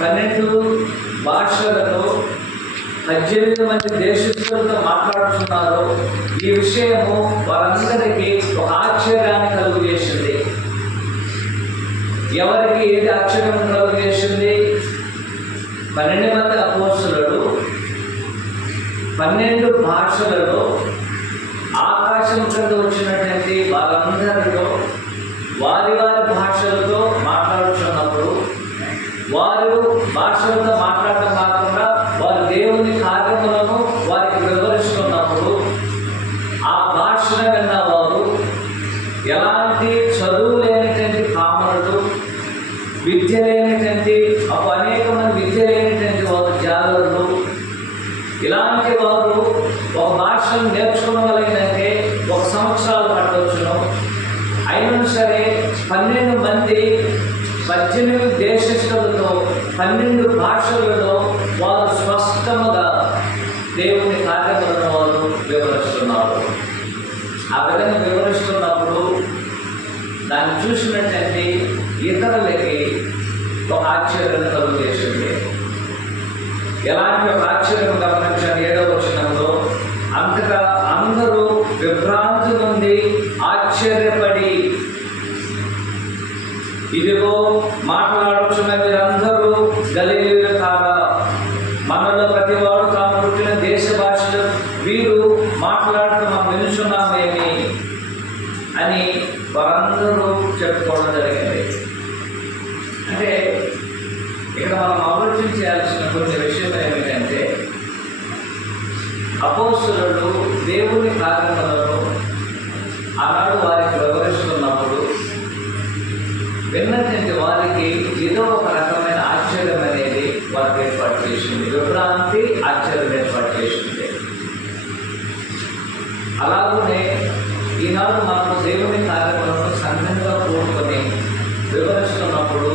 12 భాషలలో 18 మంది దేశస్తులతో మాట్లాడుతున్నారు. ఈ విషయము వారందరికీ ఒక ఆశ్చర్యాన్ని కలుగు చేసింది. ఎవరికి ఏది ఆశ్చర్యం కలుగు చేసింది? 12 మంది అపోస్తలులు 12 భాషలలో ఆకాశం క్రింద వచ్చినటువంటి వారందరిలో వారి వారి భాషలతో మాట్లాడుతున్నప్పుడు, వారు భాషలతో మాట్లాడటం కాకుండా వారు దేవుని కార్యములను వారికి వివరిస్తున్నప్పుడు, ఆ భాషను విన్నవారు ఎలాంటి చదువు లేనటువంటి కామరులు, విద్య లేనటువంటి అనేక మంది విద్య లేనటువంటి వారు జాగరులు, ఇలాంటి వారు ఒక భాషను నేర్చుకోగలిగినంటే 1 సంవత్సరాలు పట్టవచ్చును. అయినా సరే 12 మంది 18 దేశస్తులతో 12 భాషలలో వారు స్పష్టముగా దేవుని కార్యములను వారు వివరిస్తున్నారు. ఆ విధంగా వివరిస్తున్నప్పుడు దాన్ని చూసినట్లయితే ఇతరులకి ఒక ఆశ్చర్యం కలుగు చేసింది. ఎలాంటి ఒక ఆశ్చర్యం గమనించాలి? 7వ వచనంలో అంతటా అందరూ విభ్రాంతి నుండి ఆశ్చర్యపడి, ఇదిగో మాట్లాడుచున్న వీరందరూ గలిలయులు కారా? మనలో ప్రతివాడు తాను పుట్టిన దేశ భాషలు వీరు మాట్లాడుతూ మనం వినుచున్నామేమి అని వారందరూ చెప్పుకోవడం జరిగింది. అంటే ఇక్కడ మనం ఆలోచించాల్సిన కొన్ని విషయాలు ఏమిటంటే, అపోస్తలులు దేవుని కార్యములను ఆనాడు వారికి వివరిస్తున్నప్పుడు విన్నటువంటి వారికి ఏదో ఒక రకమైన ఆశ్చర్యం అనేది వారికి ఏర్పాటు చేసింది. విభ్రాంతి, ఆశ్చర్యం ఏర్పాటు చేసింది. అలాగనే ఈనాడు మనము దేవుని కార్యములను సంఘంగా కూడుకొని వివరిస్తున్నప్పుడు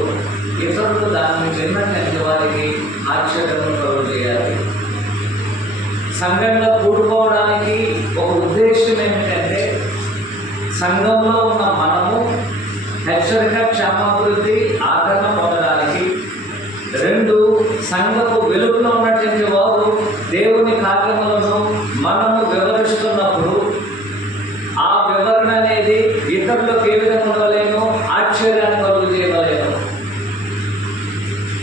ఇతరులు దాన్ని విన్నటువంటి వారికి ఆశ్చర్యం కలుగు చేయాలి. సంఘంగా కూడుకోవడానికి ఒక ఉద్దేశం ఏమిటంటే, సంఘంలో ఉన్న మనము హెచ్చరిక, క్షమాభివృద్ధి, ఆదరణ పొందడానికి. 2, సంఘపు వెలుగులో ఉన్నటువంటి వారు దేవుని కార్యములను మనము వివరిస్తున్నప్పుడు ఆ వివరణ అనేది ఇతరులకు ఏ విధంగా ఉండలేను? ఆశ్చర్యాన్ని కలుగు చేయవలేను.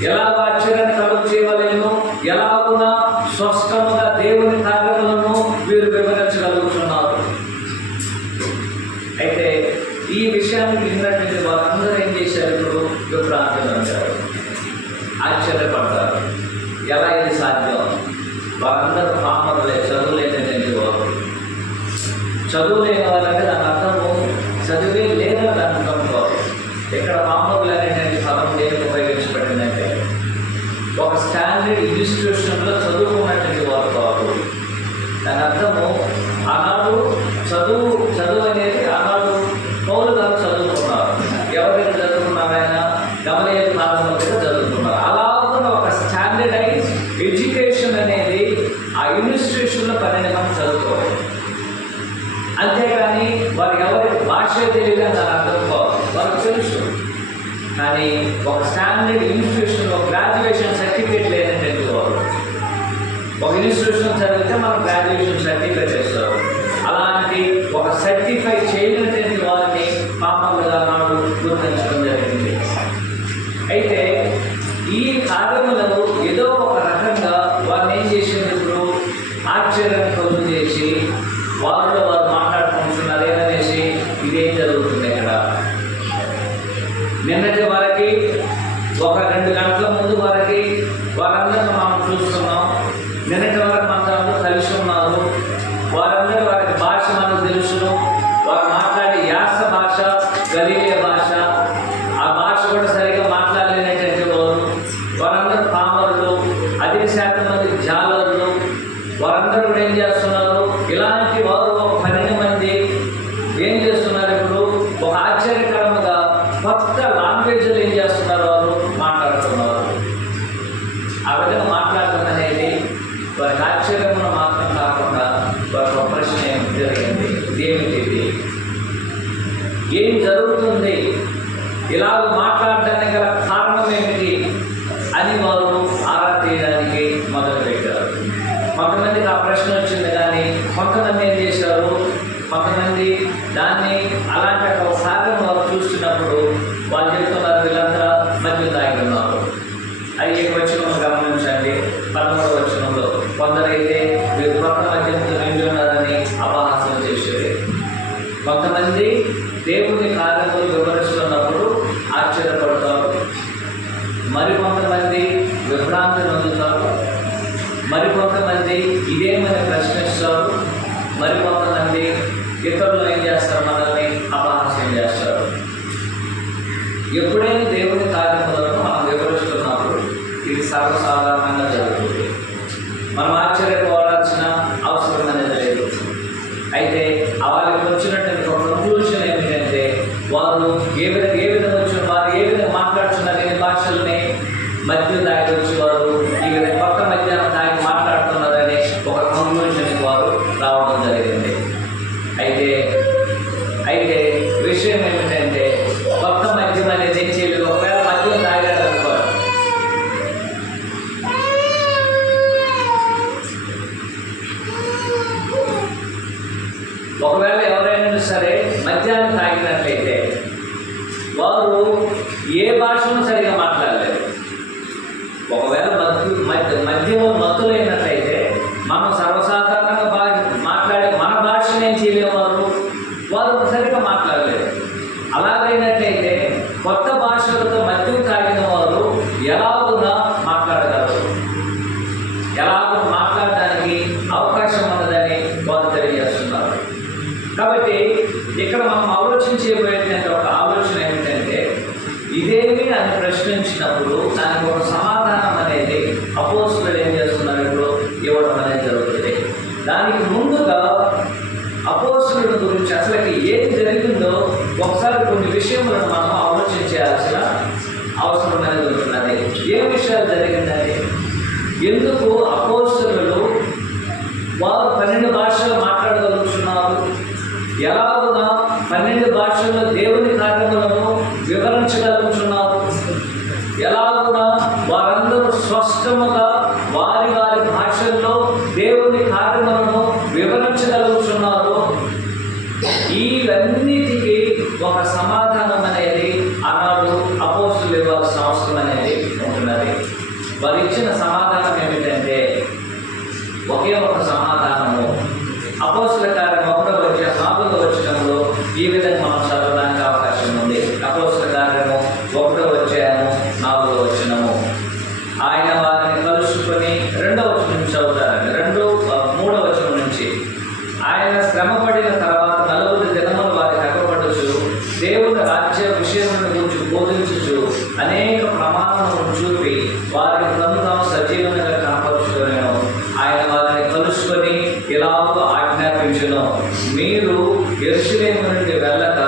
ఎలా ఆశ్చర్యాన్ని కలుగు చేయవలేను? ఎలాగున్నా స్పష్టంగా దేవుని కార్యములను వీరు వివరించగలుగుతున్నారు. అయితే ఈ విషయాన్ని విన్నటువంటి వారందరూ ఏం చేశారు? ఇప్పుడు విభ్రాంతిలో ఉంటారు, ఆశ్చర్యపడతారు. ఎలా ఇది సాధ్యం? వారందరూ పామరులే, చదువులేనటువంటి వారు. చదువు లేని వాళ్ళంటే దాని అర్థము చదివే లేదని దాని అర్థం కాదు. ఇక్కడ పామరులు అనేటువంటి పదం దేనికి ఉపయోగించబడిందంటే, ఒక స్టాండర్డ్ ఇన్స్టిట్యూషన్లో చదువుకున్నటువంటి వారు కాదు. దాని అర్థము ఆనాడు చదువు అనేది ఆనాడు పౌలు గారు చదువుకున్నారు. ఎవరైనా చదువుకున్నారు? ఆయన గమనియలు కాలంలో కూడా చదువుకున్నారు. అలాగే ఒక స్టాండర్డైజ్ ఎడ్యుకేషన్ అనేది ఆ ఇన్స్టిట్యూషన్లో 12 మంది చదువుకోవాలి. అంతేగాని వారికి ఎవరికి భాష తెలియదు దాని అర్థం కాదు, వారికి తెలుసు. కానీ ఒక స్టాండర్డ్ ఇన్స్టిట్యూషన్లో గ్రాడ్యుయేషన్ సర్టిఫికేట్ లేనటువంటి వారు ఒక ఇన్స్టిట్యూషన్ చదివితే మనం గ్రాడ్యుయేషన్ సర్టిఫికేట్ చేస్తారు. అలాంటి ఒక సర్టిఫై చేయనటువంటి వారిని పాపంగా నాడు గుర్తించడం జరిగింది. అయితే ఈ కార్యములను ఏదో ఒక రకంగా వారిని ఏం చేసినప్పుడు ఆశ్చర్యం కలుగు చేసి వారిలో వారు మాట్లాడుకుంటున్నారు. ఏమనేసి ఇదేం జరుగుతుంది ఇక్కడ? నిన్నటి వారికి ఒక 2 గంటల ముందు వారికి వారందరినీ మనం చూస్తున్నాం. నిన్నటి వరకు మనతో కలిసి ఉన్నారు. వారందరూ వారికి భాష మనకు తెలుసును. వారు మాట్లాడే యాస భాష గలీలియ భాష. ఆ భాష కూడా సరిగా మాట్లాడలేనటువంటి వారు. వారందరూ పామరులు, అధిక శాతం మంది జాలరులు. వారందరూ కూడా ఏం చేస్తున్నారు? ఇలాంటి వారు ఒక 12 మంది ఏం చేస్తున్నారు? ఇప్పుడు ఒక ఆశ్చర్యకరముగా కొత్త లాంగ్వేజ్లో ఏం చేస్తున్నారు? వారు మాట్లాడుతున్నారు. ఆ విధంగా మాట్లాడటం అనేది వారికి ఆశ్చర్యమును మాత్రం కాకుండా వారికి ఒక ప్రశ్న జరిగింది. ఏమిటి? ఏం జరుగుతుంది? ఇలాగ మాట్లాడడానికి గల కారణం ఏమిటి అని వారు ఆరా తీయడానికి మొదలుపెట్టారు. కొంతమందికి ఆ ప్రశ్న వచ్చింది, కానీ కొంతమంది ఏం చేశారు, కొంతమంది దాన్ని అలాంటి ఒక సాగరం వారు చూస్తున్నప్పుడు వాళ్ళు చెప్తున్నారు, వీళ్ళంతా మధ్య తాగి ఉన్నారు. 5వ వచనం గమనించండి. 13వ వచనంలో కొందరైతే వీరు కొత్త మద్యంతో నిండి ఉన్నారని అపహాసం చేసేది. కొంతమంది దేవుని కార్యములు వివరిస్తున్నప్పుడు ఆశ్చర్యపడతారు, మరికొంతమంది విభ్రాంతి నొందుతారు, మరికొంతమంది ఇదేమని ప్రశ్నిస్తారు, మరికొంతమంది ఇతరులు ఏం చేస్తారు, మనల్ని అపహాస్యం చేస్తారు. ఎప్పుడైనా దేవుని కార్యములను మనం వివరిస్తున్నప్పుడు ఇది సర్వసాధారణంగా జరుగుతుంది. మనం ఆశ్చర్యపోవాల్సిన అవసరం అనేది లేదు. అయితే వాళ్ళకి వచ్చినటువంటి ఒక కంక్లూషన్ ఏమిటంటే, వారు ఏ విధంగా వచ్చిన వారు ఏ విధంగా మాట్లాడుతున్నారు, ఏ భాషల్ని మధ్య తాగి వచ్చి వారు ఈ విధంగా కొత్త మధ్యాహ్నం తాగి మాట్లాడుతున్నారని ఒక కంక్లూషన్కి వారు రావడం జరిగింది. అయితే విషయం ఏమిటంటే, కొత్త మద్యం అనేది ఏం చేయలేదు. ఒకవేళ మద్యం తాగారు అనుకోరు, ఒకవేళ ఎవరైనా సరే మద్యాన్ని తాగినట్లయితే వారు ఏ భాషను సరిగా మాట్లాడలేరు. ఒకవేళ మద్యము మత్తులైనట్లయితే మనం సర్వసాధారణంగా మాట్లాడే మన భాషను ఏం చేయలేము, వారు సరిగ్గా మాట్లాడలేరు. అలాగైనట్లయితే కొత్త భాషలతో మద్యం తాగిన వారు ఎలాగున్నా మాట్లాడగలరు, ఎలాగో మాట్లాడడానికి అవకాశం ఉన్నదని వారు తెలియజేస్తున్నారు. కాబట్టి ఇక్కడ మనం ఆలోచించబోయేటువంటి ఒక ఆలోచన ఏమిటంటే, ఇదేమి అని ప్రశ్నించినప్పుడు దానికి ఒక సమాధానం అనేది అపోస్తలులు ఏం చేస్తున్నారు, ఇప్పుడు ఇవ్వడం అనేది జరుగుతుంది. దానికి ముందుగా అపోస్తలుల గురించి అసలుకి ఏది జరిగిందో ఒకసారి కొన్ని విషయములను మనం ఆలోచించాల్సిన అవసరం అనేది ఉంటున్నది. ఏ విషయాలు జరిగిందని, ఎందుకు అపోస్తలులు వారు 12 భాషలు మాట్లాడగలుగుతున్నారు, ఎలాగునా 12 భాషల్లో దేవుని కార్యములను వివరించగలుగుతున్నారు, ఎలాగునా వారందరూ స్పష్టముగా వారి వారి భాషల్లో దేవుని కార్యములను వివరించగలుగుతున్నారు. ఇవన్నిటికీ ఒక సమాధానం అనేది ఆనాడు అపోస్తలులు ఇవ్వాల్సిన అవసరం అనేది ఉంటున్నది. వారు ఇచ్చిన సమాధానం ఏమిటంటే ఒకే ఒక సమాధానము. అపోస్తలుల కార్యం 1వ వచనంలో ఈ విధంగా మనం చదవడానికి అవకాశం ఉంది. అపోస్తలుల కార్యము 1వ అధ్యాయము 4వ వచనము. ఆయన వారిని కలుసుకొని 2వ వచనం చదువుతారండి, 3వ వచనం నుంచి. ఆయన శ్రమపడిన తర్వాత 40 దినములు వారికి అగపడుచు దేవుని రాజ్య విషయములను గురించి బోధించుచు అనేక ప్రమాణములను చూపి వారికి తను సజీవంగా కనపరుచుకొనెను. ఆయన వారిని కలుసుకొని ఇలాగ ఆజ్ఞాపించును, మీరు యెరూషలేము నుండి వెళ్ళక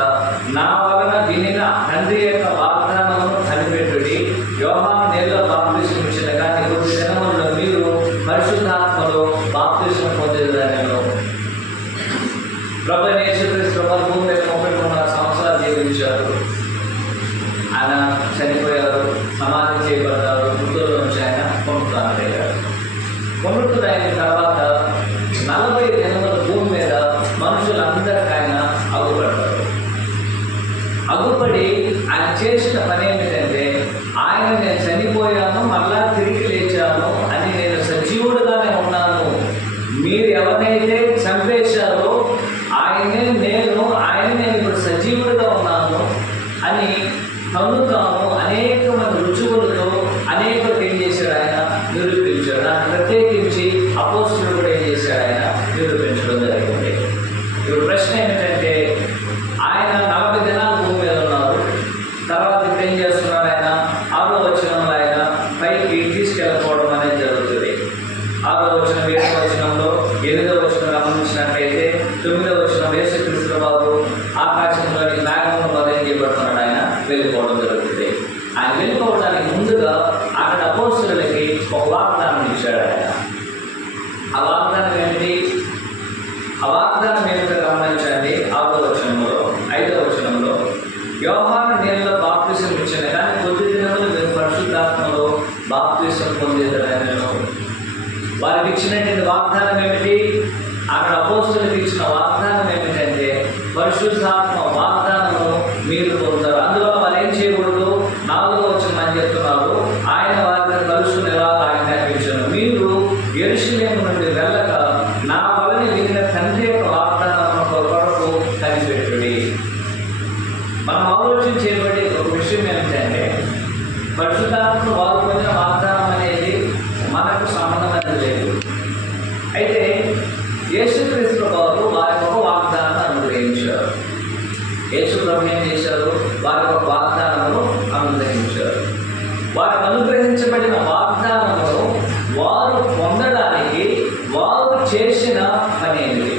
నా వలన వినిన తండ్రి యొక్క వాగ్దానమును కనిపెట్టుడి. యోహాను నీళ్లలో బాప్తిసం ఇచ్చిన కానీ కొద్ది దినములలో మీరు పరిశుద్ధాత్మలో బాప్తిసం పొందేదనెను. ప్రభువైన యేసుక్రీస్తు వారు భూమి మీద 33 సంవత్సరాలు జీవించారు. ఆయన చనిపోయారు, సమాధి చేయబడ్డారు, మృతుల నుంచి ఆయన పునరుత్థానుడయ్యారు. పునరుత్థుడైన తర్వాత 40 దినముల భూమి మీద మనుషులందరికీ ఆయన అగుపడ్డారు. అగుపడి ఆయన చేసిన పని ఏమిటంటే, ఆయన నేను చనిపోయాను, మళ్ళా తిరిగి లేచాను అని, నేను సజీవుడుగానే ఉన్నాను, మీరు ఎవరినైతే చంపేశారో ఆయనే నేను ఇప్పుడు సజీవుడిగా ఉన్నాను అని తను తాను అనేక మంది రుజువులతో అనేకరికి ఏం చేశాడు, ఆయన నిరూపించాడు. దాన్ని ప్రత్యేకించి అపోస్తలులు కూడా ఏం చేశాడు, ఆయన నిరూపించడం జరిగింది. ఇప్పుడు ప్రశ్న ఏమిటంటే, ఆయన 40 దినాలు భూమి మీద ఉన్నారు. తర్వాత ఇప్పుడు ఏం చేస్తున్నారు, ఆయన 6వ వచనంలో ఆయన పైకి తీసుకెళ్ళిపోవడం అనేది జరుగుతుంది. 6వ వచనం, 7వ వచనంలో, 8వ వచనం గమనించినట్లయితే 9వ వచనం యేసుక్రీస్తు వారు ఆకాశంలోని మేఘమును బదం చేయబడుతున్నాడు, ఆయన వెళ్ళిపోవడం జరుగుతుంది. ఆయన వెళ్ళిపోవడానికి ముందుగా అక్కడ అపోస్తలులకి ఒక వాగ్దానం ఇచ్చాడు ఆయన. ఆ వాగ్దానం ఏమిటి? ఆ వాగ్దానం ఏమిటో గమనించండి. 6వ వచనంలో, 5వ వచనంలో, యోహాను నీళ్లలో బాప్తిసం ఇచ్చిన కానీ కొద్ది దినములు మీరు పరిశుద్ధాత్మలో బాప్తిసం పొందేదనను. వారికి ఇచ్చినటువంటి వాగ్దానం ఏమిటి? అక్కడ అపోస్తులకు ఇచ్చిన వాగ్దానం ఏమిటంటే పరిశుద్ధాత్మ వాగ్దానము మీరు పొందుతారు. అందువల్ల వారు ఏం చేయకూడదు? 4వ వచనం అని చెప్తున్నారు, ఆయన వారిని కలుసుకునేలా ఆజ్ఞాపించాను. మీరు యెరూషలేము నుండి వెళ్ళక నా వలన వినిన తండ్రి యొక్క వాగ్దానం కొరకు కనిపెట్టుడి. మనం ఆలోచించేబడి ఒక విషయం ఏమిటంటే పరిశుద్ధాత్మ వారు పొందిన వాగ్దానం అనేది మనకు సంబంధం అనేది లేదు. అయితే యేసుక్రీస్తు వారు వారి ఒక వాగ్దానాన్ని అనుగ్రహించారు. యేసు ప్రభు ఏం చేశారు? వారి ఒక వాగ్దానమును అనుగ్రహించారు. వారికి అనుగ్రహించబడిన వాగ్దానమును వారు పొందడానికి వారు చేసిన పని ఏంటి?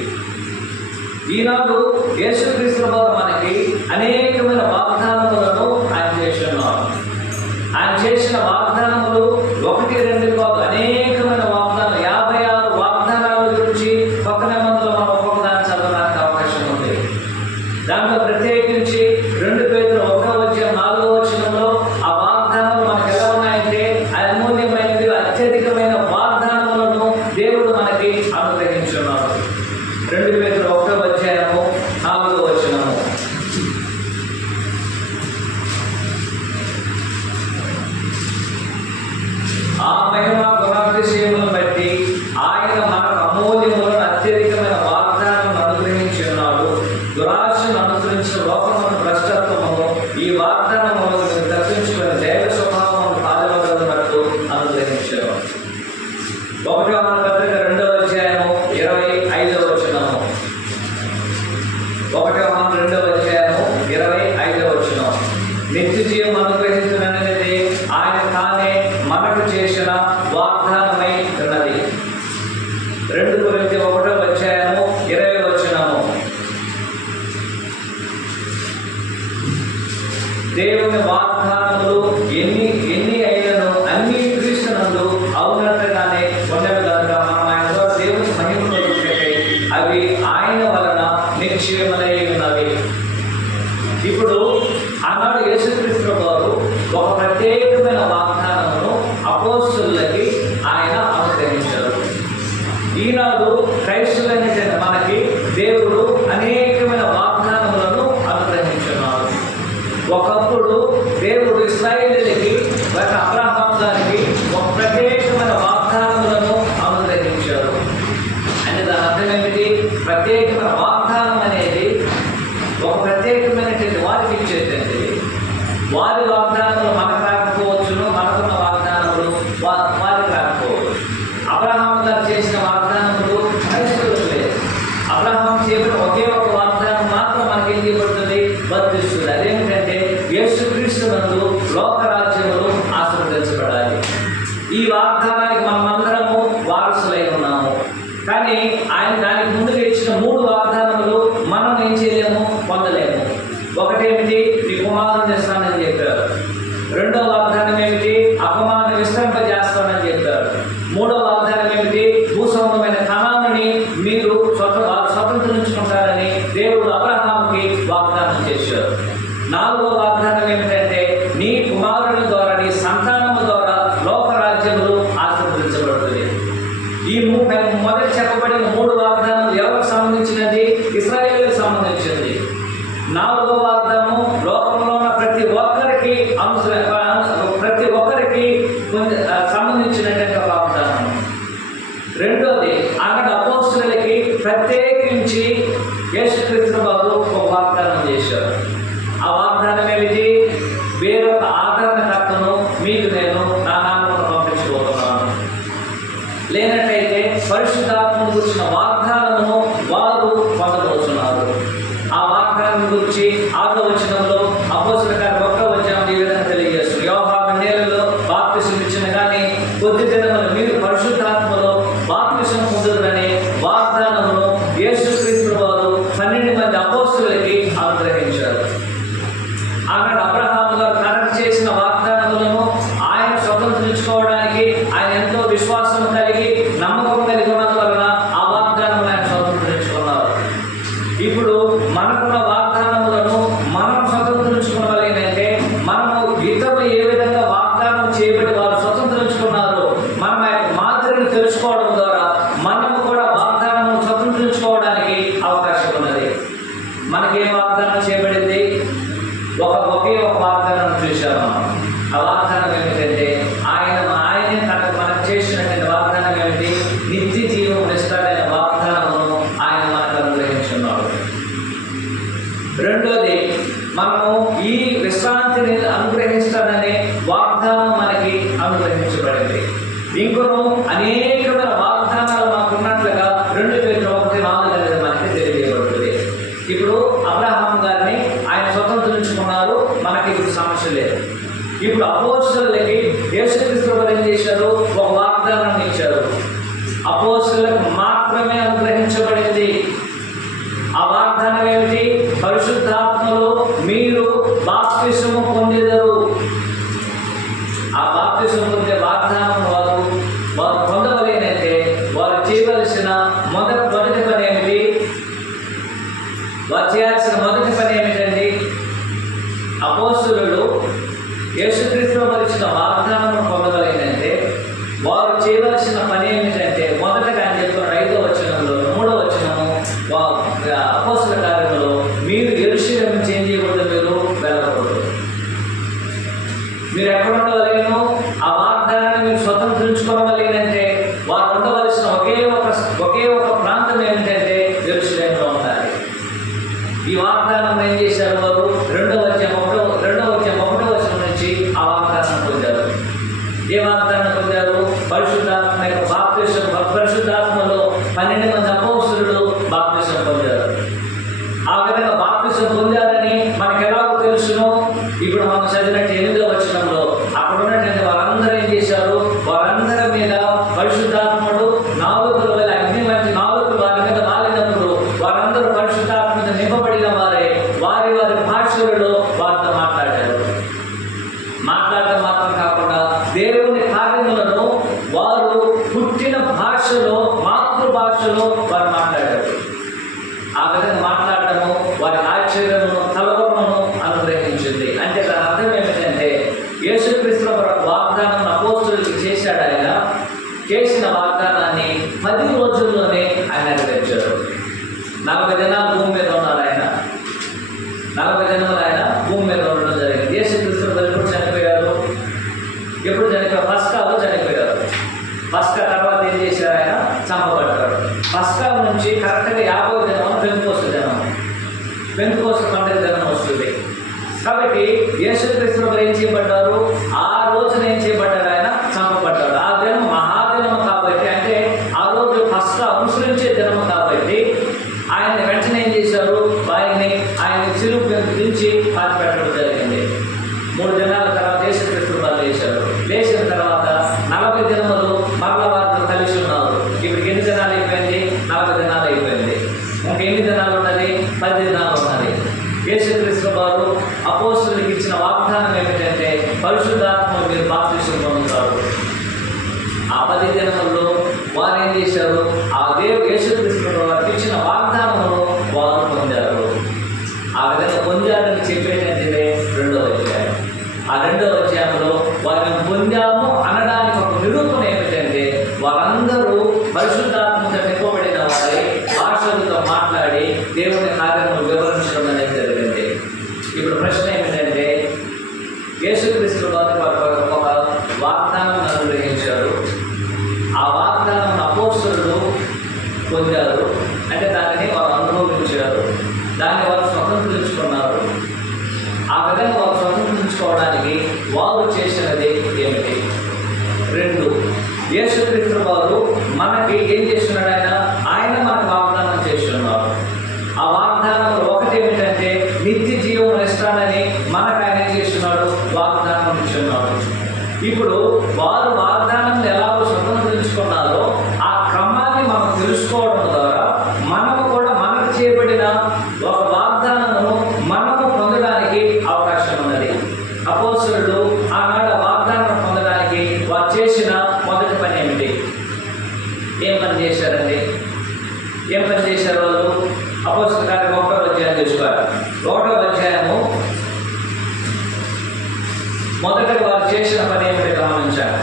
ఈనాడు యేసుక్రీస్తు వారు మనకి అనేకమైన వాగ్దానములను ఆయన చేస్తున్నారు. ఆయన చేసిన వాగ్దానములు 1, 2 కాదు, అనేకమైన వాగ్దానాలు, 56 వాగ్దానాల గురించి పక్కన మందులో మనం ఒక్కొక్కదాన్ని చదవడానికి అవకాశం ఉంది. దాంట్లో ప్రత్యేకించి 2 పేతురు 1వ అధ్యాయం 4వ వచనంలో ఆ వాగ్దానాలు మనకు ఎలా ఉన్నాయంటే అమూల్యమైనవి, అత్యధికమైన వాగ్దానములను దేవుడు మనకి అనుగ్రహించున్నాడు. 2 పేతురు 1వ అధ్యాయము 4వ వచనము. ఆ మహిమ గుణాతిశయములను బట్టి ఆయన మనకు అమూల్యములను అత్యధికమైన వాగ్దానాలను అనుగ్రహించి ఉన్నాడు. దురాశను అనుసరించిన లోకమును భ్రష్టత్వము ఈ వాగ్దానమును తప్పించుకుని దైవ స్వభావమును పాల్గొనగలిగినట్టు అనుగ్రహించారు. 1వ యోహాను పత్రిక 2వ అధ్యాయము 25వ వచనము. 1వ యోహాను 2వ అధ్యాయము 25వ వచనం. నిత్య జీవం అనుగ్రహించుననేది ఆయన తానే మనకు చేసిన వాగ్దానమై ఉన్నది. 2 కొరింథీ 1వ అధ్యాయము 20వ వచనము. దేవుని వాగ్దానములు ఎన్ని అయినను అన్ని క్రీస్తునందు అవునట్టుగానే ఉన్నవి కనుక మనం ఆయన ద్వారా దేవుని మహిమ పొందుటకై అవి ఆయన వలన నిశ్చయమై ఉన్నవి. ఇప్పుడు ఆనాడు యేసుక్రీస్తు వారు ఒక ప్రత్యేకమైన వాగ్దానమును అపోస్తలులకి ఆయన అనుగ్రహించారు. ఈనాడు క్రైస్తవులైన మనకి దేవుడు అనేకమైన వాగ్దానములను అనుగ్రహించున్నాడు. ఒకప్పుడు దేవుడు ఇశ్రాయేలీయులకి అబ్రహాము గారికి ఒక ప్రత్యేకమైన వాగ్దానములను అనుగ్రహించారు. అంటే దాని అర్థం ఏమిటి? ప్రత్యేకమైన వాగ్దానం అనేది ఒక ప్రత్యేకమైనటువంటి వారికి ఇచ్చేటండి. వారి వాగ్దానములు మనకు రాకపోవచ్చును, మనకున్న వాగ్దానములు వారికి రాకపోవచ్చు. అబ్రహాము గారు చేసిన వాగ్దానములు క్రైస్తవులకు లేదు. అబ్రహాము చేసిన ఒకే ఒక వాగ్దానం మాత్రం మనకేం చేయబడుతుంది? వర్తిస్తుంది. అదేమిటంటే యేసుక్రీస్తు నందు లోకరాజ్యములు ఆశీర్వదించబడాలి. ఈ వాగ్దానానికి మనమందరము వారసులై ఉన్నాము. కానీ ఆయన దానికి ముందుగా ఇచ్చిన 3 వాగ్దానములు మనం ఏం చేయలేము, పొందలేము. ఒకటేమిటి? నీ కుమారుని ఇస్తానని చెప్పారు. 2వ వాగ్దానం ఏమిటి? అపమానం విస్తరింపజేస్తానని చెప్పారు. 3వ వాగ్దానం ఏమిటి? భూసంబంధమైన కణాన్ని మీరు స్వతంత్రించుకుంటారని దేవుడు అబ్రహాముకి వాగ్దానం చేశారు. 4వ వాగ్దానం ఏమిటంటే నీ కుమారుని ద్వారా, నీ సంతానము ద్వారా లోకరాజ్యములు ఆశీర్వదించబడుతుంది. ఈ మొదటి చెప్పబడిన 3 వాగ్దానాలు ఎవరికి సంబంధించినది? ఇశ్రాయేలుకు సంబంధించింది. 4వ వాగ్దానం లోకంలో ఉన్న ప్రతి ఒక్కరికి సంబంధించినటువంటి వాగ్దానం. 2వది అక్కడ అపోస్తలులకి ప్రత్యేకించి యేసుక్రీస్తు వారు ఒక వాగ్దానం చేశారు. ఆ వాగ్దానం ఏమిటి? వేరొక ఆదరణకర్తను మీకు నేను నా నామమున పంపించబోతున్నాను. లేనట్టయితే పరిశుద్ధాత్మను గురించిన వాగ్దానమును వారు పొందబోతున్నారు. ఆ వాగ్దానం గురించి 6వ వచనంలో అపోస్తలుల కార్యం 1వ అధ్యాయం ఈ విధంగా తెలియజేస్తుంది. యోహాను నీళ్లలో బాప్తిసం ఇచ్చిన కానీ కొద్ది దినములు మీరు పరిశుద్ధాత్మలో బాప్తిసం పొందుదురనే వాగ్దానమును యేసుక్రీస్తు వారు 12 మంది అపోస్తలులకి అనుగ్రహించారు. ఆనాడు అబ్రహాము గారు తనకు చేసిన వాగ్దానములను ఆయన స్వతంత్రించుకోవడానికి ఆయన ఎంతో విశ్వాసం కలిగి నమ్మకం కలిగి ఉన్నందువలన ఆ వాగ్దానములను ఆయన స్వతంత్రించుకున్నారు. ఇప్పుడు మనకున్న వాగ్దానములను మనం స్వతంత్రించుకోవాలంటే మనము ఇతరులు ఏ విధంగా వాగ్దానం చేయబడి వారు స్వతంత్రం తెలుసుకోవడం ద్వారా మనము కూడా వాగ్దానం స్వతంత్రించుకోవడానికి అవకాశం ఉన్నది. మనకేం వాగ్దానం చేయబడింది? ఒకే ఒక వాగ్దానం చూశాము. ఆ వాగ్దానం ఏమిటంటే ఆయనే మనకు చేసినటువంటి వాగ్దానం ఏమిటి? నిత్య జీవం ఇస్తాడనే వాగ్దానమును ఆయన మనకు అనుగ్రహించున్నాడు. రెండోది, మనము ఈ విశ్రాంతిని అనుగ్రహిస్తాడనే వాగ్దానం మనకి అనుగ్రహించబడింది. ఇంకొను అనేకమైన వాగ్దానాలు మనకు ఉన్నట్లుగా 2 Petrus 1:4 అనేది మనకి తెలియజేయబడుతుంది. ఇప్పుడు అబ్రహాం గారిని ఆయన స్వతంత్రించుకున్నారు, మనకి ఇప్పుడు సమస్య లేదు. ఇప్పుడు అపోస్తలులకి యేసుక్రీస్తు వారు ఏం చేశారు? ఒక వాగ్దానాన్ని ఇచ్చారు. అపోస్తలులకు మాత్రమే అనుగ్రహించబడింది. ఆ వాగ్దానం ఏమిటి? పరిశుద్ధాత్మలో మీరు బాప్తిసము పొందెదరు. ఆ బాప్తిసము పొందే వాగ్దానం వారు పొందవలేనంటే వారు చేయవలసిన మొదటి పని ఏమిటి? వారు చేయాల్సిన మొదటి పని ఏమిటండి? అపోస్తలులు యేసుక్రీస్తు వారు ఇచ్చిన వాగ్దానం పొందవలేనంటే వారు చేయవలసిన పని ఏమిటంటే, మొదటగా ఆయన చెప్పిన 5వ వచనంలో 3వ వచనము అపోస్తల కార్యములో, మీరు యెరూషలేము నుంచి ఏం చేయకూడదు? మీరు వెళ్ళకూడదు. మీరు ఎక్కడ ఉండవలేను? ఆ వాగ్దానాన్ని మీరు స్వతంత్రించుకోవలేనంటే వారు ఉండవలసిన ఒకే ఒక ప్రాంతం ఏమిటంటే యెరూషలేములో ఉండాలి. ఈ వాగ్దానం ఏం చేశారు? వారు 2వ అధ్యాయం 1వ వచనం నుంచి ఆ వాగ్దానం పొందారు. ఏ వాగ్దానం పొందారు? పరిశుద్ధాత్మ యొక్క బాప్తిసం. పరిశుద్ధాత్మలో 12 మంది అపోస్తలులు బాప్తిసం పొందారు. ఆ విధంగా బాప్తిసం పొందారని మనకు ఎలాగో తెలుసును? ఇప్పుడు మనం చదివినట్టు 8వ వచనంలో అక్కడ ఉన్నటువంటి వారందరూ ఏం చేశారు? వారందరి మీద పరిశుద్ధాత్ముడు నాలుకల వల్ల అగ్ని వంటి నాలుకలు వారి మీద వాలినప్పుడు వారందరూ పరిశుద్ధాత్మతో నింపబడిన వారే వారి భాషలలో వారితో మాట్లాడటం మాత్రం కాకుండా దేవుని కార్యములను వారు పుట్టిన భాషలో, మాతృభాషలో వారు మాట్లాడారు. ఆ విధంగా మాట్లాడటము వారి ఆశ్చర్యమును, కలవరమును అనుగ్రహించింది. అంటే దాని అర్థం ఏమిటంటే, యేసుక్రీస్తు వాగ్దానం అపోస్తలులకు చేశాడు. ఆయన చేసిన వాగ్దానాన్ని 10 రోజుల్లోనే ఆయన నెరవేర్చాడు. 40 దినాలు భూమి మీద ఉన్నారు ఆయన. 40 దినాలు ఆయన భూమి మీద ఉండడం జరిగింది. యేసుక్రీస్తు ఎప్పుడు చనిపోయారు? పస్కాలో చనిపోయారు. పస్కా తర్వాత ఏం చేశారు? ఆయన చంపబడ్డారు. పస్కా నుంచి కరెక్ట్గా 50వ దినం పెంతెకోస్తు పండుగ దినం వస్తుంది. కాబట్టి యేసుక్రీస్తు వారు ఏం చేయబడ్డారు? ఆ రోజున ఏం చేయబడ్డారు? ఆయన చంపబడ్డారు. ఆ దినం మహాదినము కాబట్టి, అంటే ఆ రోజు పస్కా అనుసరించే దినము కాబట్టి ఆయన వెంటనే ఏం చేశారు? ఆయన సిలువ దించి పాతిపెట్టడం జరిగింది. 3 దినాల తర్వాత యేసుక్రీస్తు వారు లేచారు. లేచిన తర్వాత 40 దినములు మరల వారితో కలిసి ఉన్నారు. ఇప్పుడు ఎన్ని దినాలు అయిపోయింది? 40 దినాలు అయిపోయింది. ఇంకా ఎన్ని దినాలు ఉన్నది? 10 దినాలు ఉన్నది. యేసుక్రీస్తు వారు అపోస్తలులకు ఇచ్చిన వాగ్దానం ఏమిటంటే, పరిశుద్ధాత్మ మీరు బాప్తిసం పొందుతారు. ఆ 10 దినముల్లో వారు ఏం చేశారు? ఆ యేసుక్రీస్తు వారికి ఇచ్చిన వాగ్దానమును వారు పొందారు. ఆ విధంగా పొందారని చెప్పేటంటే 2వ అధ్యాయం. ఆ 2వ అధ్యాయంలో వారిని పొందాము అనడానికి ఒక నిరూపణ ఏమిటంటే, వారందరూ పరిశుద్ధాత్మతో నింపబడిన వారి భాషలతో మాట్లాడి దేవుని కార్యములు వివరించడం అనేది జరిగింది. ఇప్పుడు ప్రశ్న ఏమిటంటే, యేసుక్రీస్తు వారు ఒక వాగ్దానం అనుగ్రహించారు. ఆ వాగ్దానం అపోస్తలులు పొందారు. అంటే దానిని వారు అనుభవించారు, దాన్ని వారు స్వతంత్రించుకున్నారు. ఆ విధంగా వారు స్వతంత్రించుకోవడానికి వారు చేసినది ఏమిటి? 2, యేసుక్రీస్తు వారు మనకి ఏం చేస్తున్నాడు? ఆయన మనకు వాగ్దానం చేస్తున్నారు. ఆ వాగ్దానంలో ఒకటి ఏమిటంటే, నిత్య జీవం ఇస్తానని మనకు ఆయన ఏం చేస్తున్నాడు? వాగ్దానం ఇస్తున్నాడు. ఇప్పుడు వారు వాగ్దానం ఎలాగో స్వతంత్రించుకున్నారో ఆ క్రమాన్ని మనం తెలుసుకోవడం ద్వారా మనము కూడా మనకు చేయబడిన ఒక వాగ్దానమును మనము పొందడానికి అవకాశం ఉన్నది. అపోస్తలులు ఆనాడు వాగ్దానం పొందడానికి వారు చేసిన మొదటి పని ఏమిటి? ఏం పని చేశారండి? ఏం పని చేశారు వాళ్ళు? అపోస్తలుల కార్యం 1వ అధ్యాయం చూసుకోవాలి. 1వ అధ్యాయము మొదట వారు చేసిన పని ఏమిటి గమనించాలి.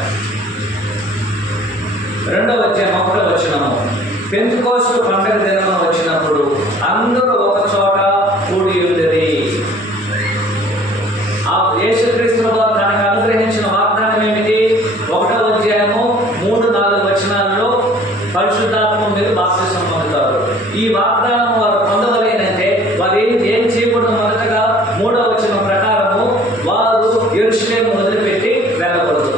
2వ అధ్యాయం 1వ వచనము. పెంతెకోస్తు పండగ దినమున వచ్చినప్పుడు అందరూ ఒక చోట కూడి ఉండిరి. ఆ యేసుక్రీస్తు వారు తనకు అనుగ్రహించిన వాగ్దానం ఏమిటి? 1వ అధ్యాయము 3-4 వచనాల్లో పరిశుద్ధాత్మ మీరు బాప్తిసం పొందుతారు. ఈ వాగ్దానం వారు పొందవలేనంటే వారు ఏం చేయకూడదు? మొదటగా 3వ వచనం ప్రకారము వారు యెరూషలేము వదిలిపెట్టి వెళ్ళకూడదు.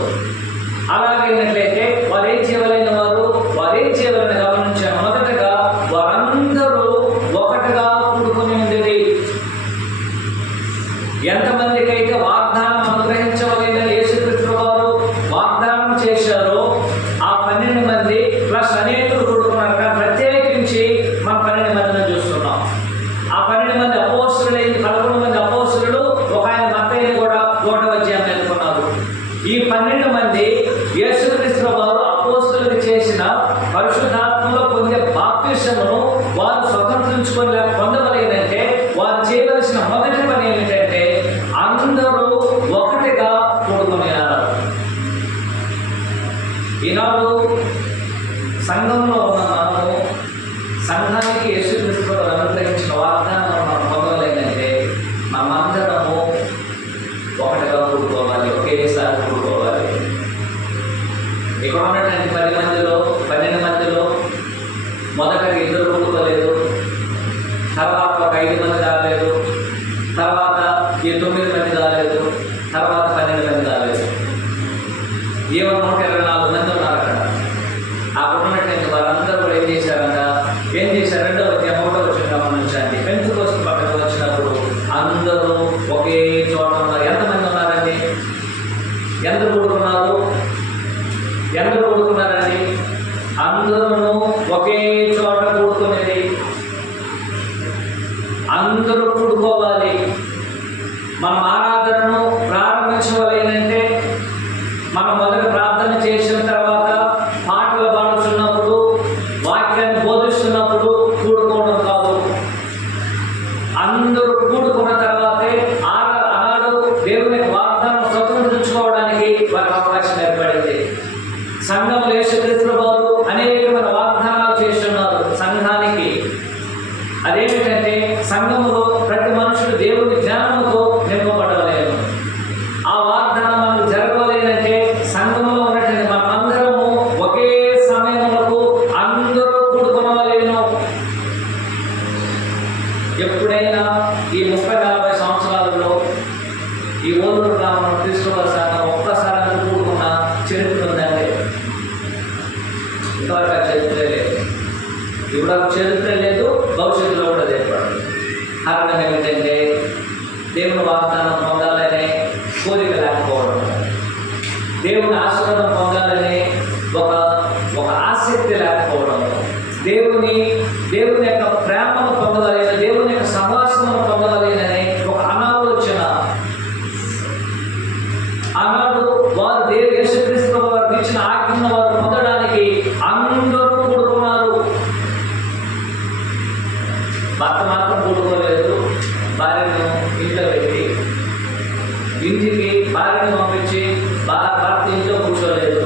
అలాగైనట్లయితే వారు ఏం చేయవలైన గమనించారు. మొదటగా వారందరూ ఒకటిగా కూడుకుని ఉండేది. ఎంతమందికి అయితే వాగ్దానం అనుగ్రహించవలైన యేసుక్రీస్తు వారు వాగ్దానం చేశారో ఆ 12 మంది ప్లస్ అనేకులు కూడుకున్నారు. ప్రత్యేకించి మనం 12 మందిని చూస్తున్నాం. ఆ 12 మంది అపోస్తలులు, 11 మంది అపోస్తలులు, ఒక ఆయన మత్తయి కూడా 1వ అధ్యాయం ఎన్నుకున్నారు. ఈ 12 మంది యేసుక్రీస్తు వారు అపోస్తలులకు చేసిన పరిశుద్ధాత్మలో పొందే బాప్తిసమును వారు స్వతంత్రించుకొని పొందవలేదంటే వారు చేయవలసిన మొదటి పని ఏమిటంటే అందరూ ఒకటిగా కూడుకున్నారు. ఈనాడు సంఘంలో ఉన్న మనము సంఘానికి యేసుక్రీస్తు వారు అనుగ్రహించిన వాగ్దానం మనం పొందవలేదంటే మనమందరము ఒకటిగా కూడుకోవాలి, ఒకేసారి కూడుకోవాలి. ఇక్కడ ఉన్నటువంటి 12 మందిలో మొదటగా 2 కూడుకోలేదు, తర్వాత ఒక 5 మంది కాలేదు, తర్వాత ఈ 9 మంది కాలేదు, తర్వాత 12 మంది కాలేదు. 124 మంది ఉన్నారు అక్కడ. అక్కడ ఉన్నటువంటి వారందరూ కూడా ఏం చేశారు? 2వ అధ్యాయం 1వ వచనం గమనించండి. పెంతెకోస్తు పండగ వచ్చినప్పుడు అందరూ ఒకే చోట ఉన్నారు. ఎంతమంది ఉన్నారండి? ఎంత కూడుకున్నారండి? అందరూ ఒకే చోట కూడుకునేది. అందరూ కూడుకోవాలి. మనం ఆరాధనను ప్రారంభించవలేనంటే మనం మొదట ప్రార్థన చేసిన తర్వాత పాటలు పాడుతున్నప్పుడు వాక్యాన్ని బోధిస్తున్నప్పుడు కూడుకోవడం కాదు. అందరూ కూడుకున్న తర్వాతే ఆనాడు దేవుని వాగ్దానం స్వతంత్రించుకోవడానికి వారికి అవకాశం ఏర్పడింది. సంఘంలో యేసుక్రీస్తు వారు అనేకమైన వాగ్దానాలు చేస్తున్నారు సంఘానికి. అదేమిటంటే సంఘములో ప్రతి మనుషుడు దేవుని జ్ఞానముతో నింపబడలేదు. ఆ వాగ్దానం మనకు జరగలేదంటే సంఘంలో ఉన్నటువంటి మనమందరము ఒకే సమయములకు అందరూ కూడుకోవలేను. ఎప్పుడైనా ఈ 30-40 సంవత్సరాలలో ఈ ఓలూరు గ్రామం తీసుకోవాల్సిన ఒక్కసారి కూడుకున్న చరిత్ర ఉందండి. ఇంతవరకు ఆ చరిత్ర లేదు. ఇప్పుడు ఆ చరిత్ర లేదు, భవిష్యత్తులో కూడా ఏర్పడదు. కారణం ఏమిటంటే దేవుని వాగ్దానం పొందాలనే కోరిక లేకపోవడం, దేవుని ఆశీర్వాదం పొందాలనే ఒక ఆసక్తి లేకపోవడం, దేవుని యొక్క ప్రేమను పొందగలిగిన, దేవుని యొక్క సహవాసమును పొందగలిగిననే ఒక అనాలోచన. ఆనాడు వారు యేసుక్రీస్తు వారు ఇచ్చిన ఆజ్ఞను వారు పొందడానికి అందరూ కూడుకున్నారు. భర్త మాత్రం కూడుకోలేదు. భార్యను ఇంట్లో పెట్టి ఇంటికి భార్యను పంపించి భర్త ఇంట్లో కూర్చోలేదు.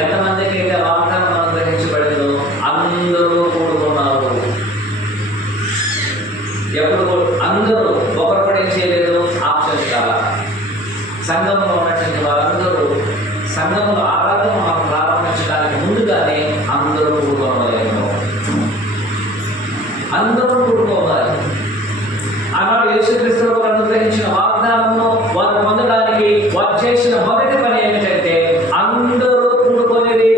ఎంతమందికి అయితే వాగ్దానం అనుగ్రహించబడిందో అందరూ కూడుకున్నారు. ఎప్పుడు అందరూ ఒకరు కూడా ఏం చేయలేదు, ఆప్షన్ కాల. సంఘంలో ఉన్నటువంటి వారందరూ సంఘంలో ఆరాధన మనం ప్రారంభించడానికి ముందుగానే అందరూ కూడుకోవలేము. అందరూ కూడుకోవాలి. ఆనాడు యేసుక్రీస్తు వారు అనుగ్రహించిన వాగ్దానమును వారు పొందడానికి వారు చేసిన మొదటి పని ఏమిటంటే అందరూ కూడుకునేది.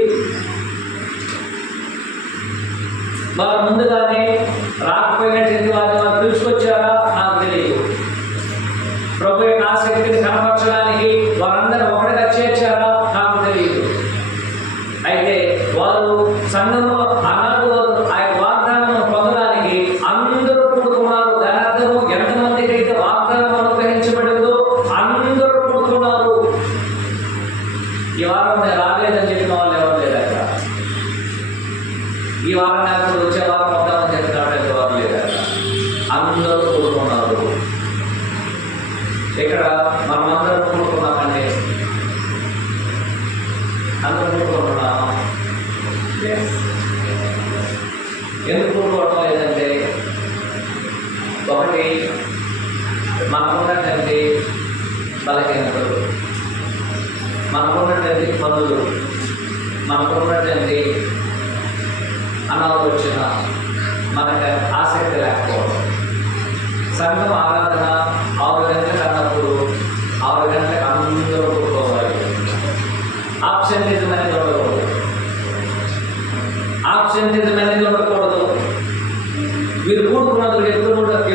వారు ముందుగానే రాకపోయినటువంటి వారు పిలుచుకొచ్చారా నాకు తెలియదు. ప్రభు యొక్క ఆసక్తిని కనపరచడానికి వారందరూ ఒకటిగా చేర్చారా నాకు తెలియదు. అయితే వారు సంఘంలో ఆనాడు ఆ వాగ్దానం పొందడానికి అందరూ కూడుకున్నారు. దాని అర్థము ఎంతమందికి అయితే వాగ్దానం అనుగ్రహించబడిందో అందరూ కూడుకున్నారు. ఈ వారం నేను రాలేదని చెప్పిన వాళ్ళు ఎవరు లేరు అక్కడ. ఈ వారం నాకు వచ్చే వారం వద్దామని చెప్పిన వాళ్ళు ఎవరు లేరు అక్కడ. అందరూ కూడుకున్నారు. ఇక్కడ మనమందరం కూడుకున్నామండి. అందరూ కూడుకుంటున్నాము. ఎందుకు కూడుకోవడం లేదంటే, ఒకటి మనకున్నటువంటి బలహీనతలు, మనకున్నటువంటి పనులు, మనకున్నటువంటి అనాలోచన, మనకు ఆసక్తి లేకపోవడం. సంఘం ఆరాధన 6 గంటలకు అన్నప్పుడు 6 గంటలకు అందరూ కూడుకోవాలి. ఆబ్సెంటిజం అనేది ఉండకూడదు. ఆబ్సెంటిజం అనేది ఉండకూడదు. వీరు కూడుకున్నది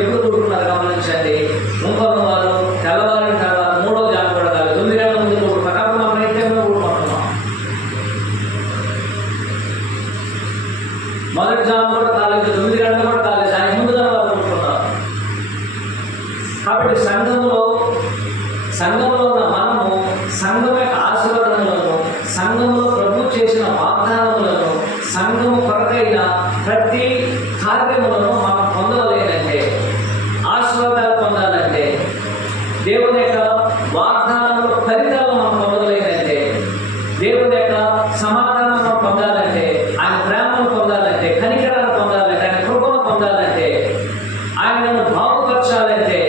ఎప్పుడు కూడుకున్నారు గమనించండి. ముందు వారు తెల్లవారిన తర్వాత 3వ జాము కూడా కాదు, 9 గంటల ముందు కూడుకున్నారు. కాబట్టి మనం ఏ టైంలో కూడుకుంటున్నాం? మొదటి జాము కూడా కాలేదు, 9 గంటలు కూడా కాలేదు, దానికి ముందుగా వారు కూడుకున్నారు. కాబట్టి సంఘంలో ఉన్న మనము సంఘం యొక్క ఆశీర్వాదములను, సంఘంలో ప్రభు చేసిన వాగ్దానములను, సంఘము కొరకైన ప్రతి కార్యములను మనం పొందలేనంటే, ఆశీర్వాదాలు పొందాలంటే, దేవుని యొక్క వాగ్దానముల ఫలితాలు మనం పొందలేనంటే, దేవుని యొక్క సమాధానం మనం పొందాలంటే, ఆయన ప్రేమను పొందాలంటే, కనికరాన్ని పొందాలంటే, ఆయన కృపను పొందాలంటే, ఆయనను బాగుపరచాలంటే,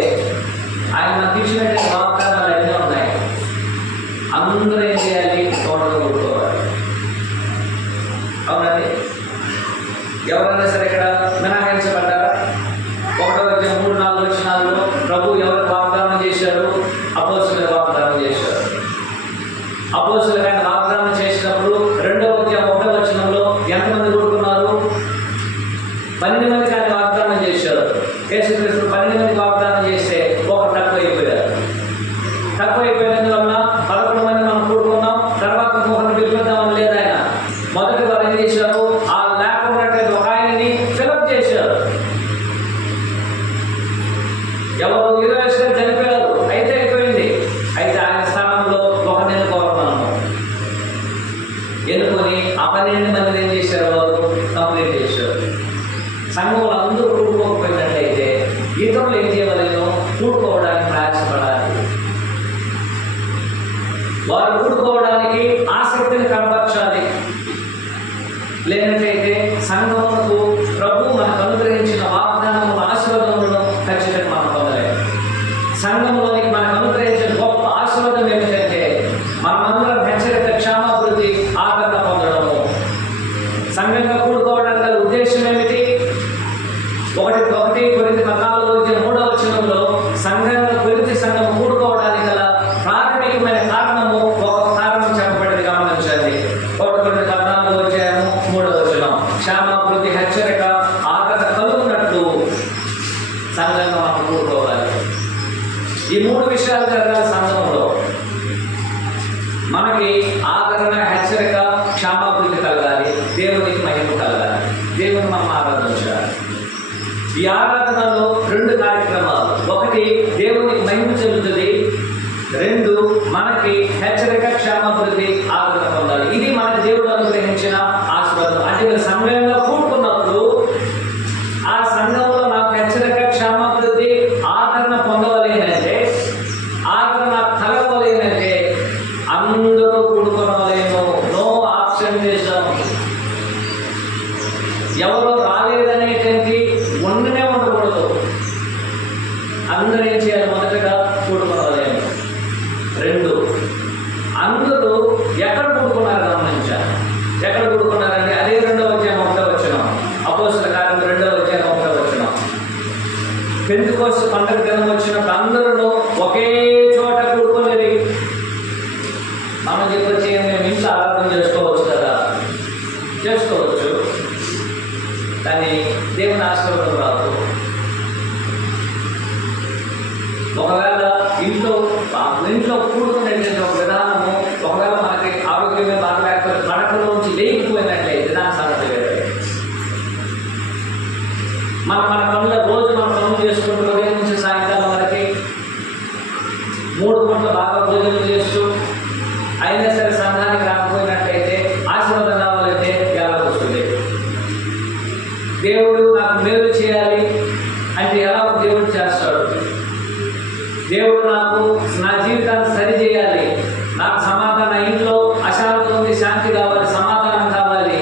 ఆయన మనకి ఇచ్చినటువంటి వాగ్దానాలు అన్నీ ఉన్నాయి. అందరూ ఏం చేయాలి? తోటలో కూడుకోవాలి. అవునండి. ఎవరైనా సరే ఇక్కడ మినహాయించబడ్డారా? 1వ అధ్యాయం 3-4 వచనాల్లో ప్రభు ఎవరికి వాగ్దానం చేశారు? అపోస్తలులకు వాగ్దానం చేశారు. అపోస్తలులకు ఆయన వాగ్దానం చేసినప్పుడు 2వ అధ్యాయం 1వ వచనంలో ఎంతమంది కూడుకున్నారు? 12 మందికి ఆయన వాగ్దానం చేశారు. యేసుక్రీస్తు 12 మందికి వాగ్దానం చేస్తే ఒకరు తక్కువ అయిపోయినందువల్ల 11 మంది మనం కూడుకున్నాం. తర్వాత ఇంకొకరిని పిలుపుదామని లేదు ఆయన. మొదటి వారు ఏం చేశారు? ఆ లేకపోయినట్టు ఒక ఆయనని ఫిలప్ చేశారు. ఎవరు 20 గారు చనిపోయారు, అయితే అయిపోయింది. అయితే ఆయన స్థానంలో ఒకరిని ఎన్నుకోవాలన్నాము. ఎన్నుకొని ఆ 12 మందిని ఏం చేశారు? వారు కంప్లీట్ చేశారు. సంఘంలో అందరూ కూడుకోకపోయినట్లయితే ఇతరులు ఏం చేయవలేను? కూడుకోవడానికి ప్రయాసపడాలి. వారు కూడుకోవడానికి ఆసక్తిని కనపరచాలి. లేనట్లయితే సంఘములకు ప్రభు మనకు అనుగ్రహించిన వాగ్దానముల ఆశీర్వాదములను ఖచ్చితంగా మనం పొందలేము. సంఘంలోనికి మనకు అనుగ్రహించిన గొప్ప ఆశీర్వాదం ఏమిటంటే, మనమందరం హెచ్చరిక, క్షేమాభివృద్ధి, ఆదరణ పొందడము. సంఘంగా కూడుకోవడానికి గల ఉద్దేశం ఏమిటి? 1 కొరింథీ 14:3 వచనంలో సంఘంలో కొరింథీ సంఘం కూడుకోవడానికి గల ప్రాథమికమైన కారణము, ఒక కారణం చెప్పబడింది గమనించండి. 1 కొరింథీ 14:3 వచనం, క్షేమాభివృద్ధి, హెచ్చరిక, ఆదరణ కలుగునట్లు సంఘంగా మనం కూడుకోవాలి. ఈ 3 విషయాలు జరగాలి సంఘంలో. మనకి ఆదరణ, హెచ్చరిక, క్షేమాభివృద్ధి కలగాలి. దేవునికి మహిమ కలగాలి. దేవుని మనం ఆరాధించాలి. ఈ ఆరాధనలో 2 కార్యక్రమాలు. 1 దేవునికి మహిమ చెందుతుంది, 2 మనకి హెచ్చరిక, క్షేమాభివృద్ధి, ఆదరణ పొందాలి. ఇది మనకి దేవుడు అనుగ్రహించిన ఆశీర్వాదం. అంటే సంఘంలో కూడుకున్నప్పుడు ఆ సంఘంలో నాకు హెచ్చరిక, క్షేమాభివృద్ధి, ఆదరణ పొందవలేనంటే, ఆదరణ కలగవలేనంటే అందరూ కూడుకోవలేను. No absenteeism. ఎవరో రాలేదనేటువంటి ఉండనే ఉండకూడదు. అందరూ ఏం చేయాలి? మొదటగా కూడుకోవలేము. 2 అందరూ ఎక్కడ కూడుకున్నారు గమనించాలి. ఎక్కడ కూడుకున్నారంటే అదే 2వ అధ్యాయం 1వ వచనం, అపోస్తలుల కార్యం 2వ అధ్యాయం 1వ వచనం. పెంతెకోస్తు పండగ దినం వచ్చినప్పుడు అందరూ ఒకే చోట కూడుకునేది. మనం చెప్పొచ్చి మేము ఇంట్లో ఆరాధన చేసుకోవచ్చు కదా, చేసుకోవచ్చు, కానీ దేవుని ఆశీర్వాదం రాదు. ఒకవేళ ఇంట్లో కూడుకునేటువంటి ఒక విధానము, ఒకవేళ మనకి ఆరోగ్యమే బాగలేకపోతే పడకలోంచి లేకపోయినట్లయితే దాని సంగతి వేరే. మన పనుల రోజు మన పనులు చేసుకుంటూ ఉదయం నుంచి సాయంకాలం వరకు 3 పూట్ల బాగా భోజనం చేస్తూ అయినా సరే సంఘానికి రాకపోయినట్లయితే ఆశీర్వాదం రావాలంటే ఎలా వస్తుంది? దేవుడు నాకు మేలు చేయాలి అంటే ఎలా దేవుడు చేస్తాడు? దేవుడు నాకు నా జీవితాన్ని సరిచేయాలి, నాకు సమాధానం, ఇంట్లో అశాంతి ఉంది, శాంతి కావాలి, సమాధానం కావాలి,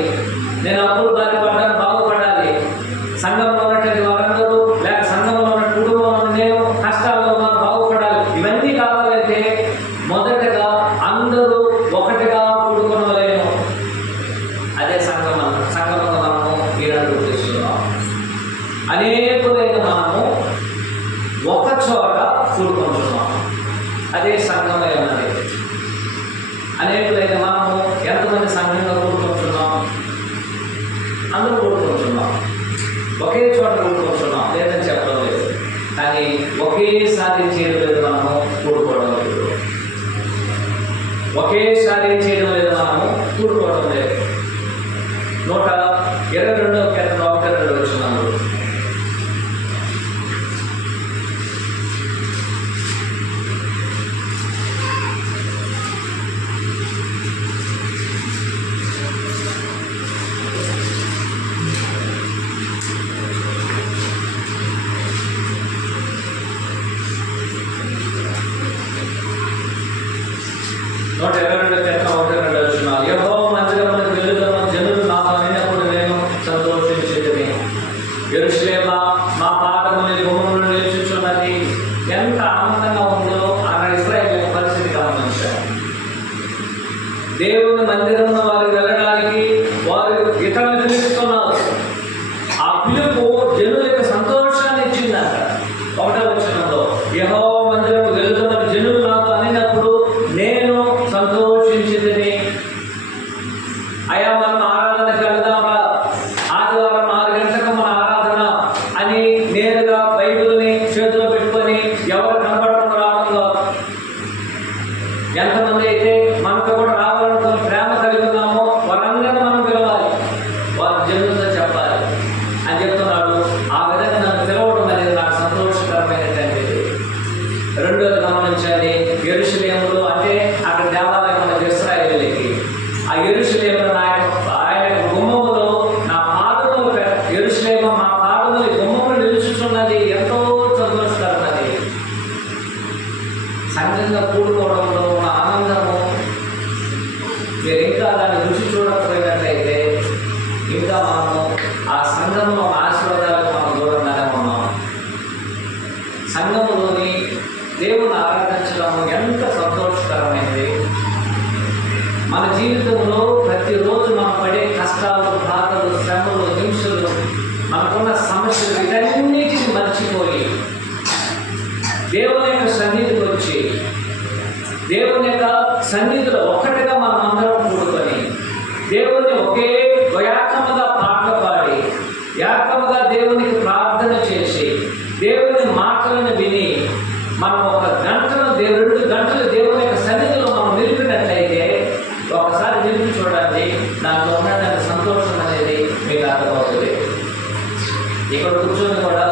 సంఘంగా కూడుకుంటున్నాం, అందరూ కూడుకుంటున్నాం, ఒకే చోట కూడుకుంటున్నాం, లేదని చెప్పడం లేదు. కానీ ఒకేసారి చేయడం లేదు, మనము కూడుకోవడం లేదు. ఒకేసారి చేయడం లేదు, మనము కూడుకోవడం లేదు. 122వ కీర్తన 1-2 వచనాలు. యెహోవా మందిరమునకు వెళ్ళుదుము, జనులు నాతో నిన్నప్పుడు నేను సంతోషించుదును. యెరూషలేమా, మా పాదము నీ గుమ్మములో నిలుచుచున్నది. ఎంత ఆనందంగా ఉందో అన్న ఇశ్రాయేలు పరిస్థితి గమనించారు. దేవుని మందిరంలో వారు వెళ్ళడానికి వారు ఇతరులు పిలుస్తున్నారు. ఆ పిలుపు జనులకు సంతోషాన్ని ఇచ్చిందంట. 1వ వచనంలో యెహోవా మందిరము వెళ్తున్న జనులు నాతో అనినప్పుడు నేను సంతోషించిందని. అయ్యా మనం ఆరాధనకు వెళ్దామా, ఆదివారం 6 గంటలకు మన ఆరాధన అని నేరుగా బైబిల్ని చేతిలో పెట్టుకొని ఎవరు కనబడకుండా రావడం కాదు. ఎంతమంది అయితే మనతో కూడా రావాలనుకుని ప్రేమ కలిగి ఉన్నామో వారందరినీ మనం పిలవాలి, వారి జనులతో చెప్పాలి అని చెప్తున్నాడు. ఆ విధంగా నన్ను పిలవడం అనేది నాకు సంతోషకరమైనటువంటిది. రెండోది గమనించాలి, యెరూషలేములో అంటే అక్కడ దేవాలయం ఉన్న ఇశ్రాయేలుకి, ఆ యెరూషలేములో ఆయన గుమ్మములో నా పాదములు, యెరూషలేము మా పాదములు గుమ్మములు నిలుచుచున్నది. ఎంతో సంతోషకరమైనది. సంఘంగా కూడుకోవడంలో ఉన్న ఆనందము మీరు ఇంకా దాన్ని రుచి చూడకపోయినట్లయితే ఇంకా మనము ఆ సంఘంలో ఆశీర్వాదాలకు మనం దూరంగానే ఉన్నాం. సంఘములోని దేవుని ఆరాధించడం ఎంత సంతోషకరమైనది. మన జీవితంలో ప్రతిరోజు మనం పడే కష్టాలు, బాధలు, శ్రమలు, హింసలు, మనకున్న సమస్యలు వీటన్నిటిని మర్చిపోయి దేవుని యొక్క సన్నిధికి వచ్చి దేవుని యొక్క సన్నిధిలో ఒక్కటిగా మనం అందరం కూడుకొని దేవుని ఒకే ఏకముగా పాటలు పాడి ఏకముగా దేవునికి ప్రార్థన చేసి దేవుని మాటలను విని మనం 1 గంటను 2 గంటలు దేవుని యొక్క సన్నిధిలో మనం నిలిపినట్లయితే ఒకసారి నిలిపి చూడండి, దాంట్లో ఉన్నటువంటి సంతోషం అనేది మీకు అర్థమవుతుంది. ఇక్కడ కూర్చొని కూడా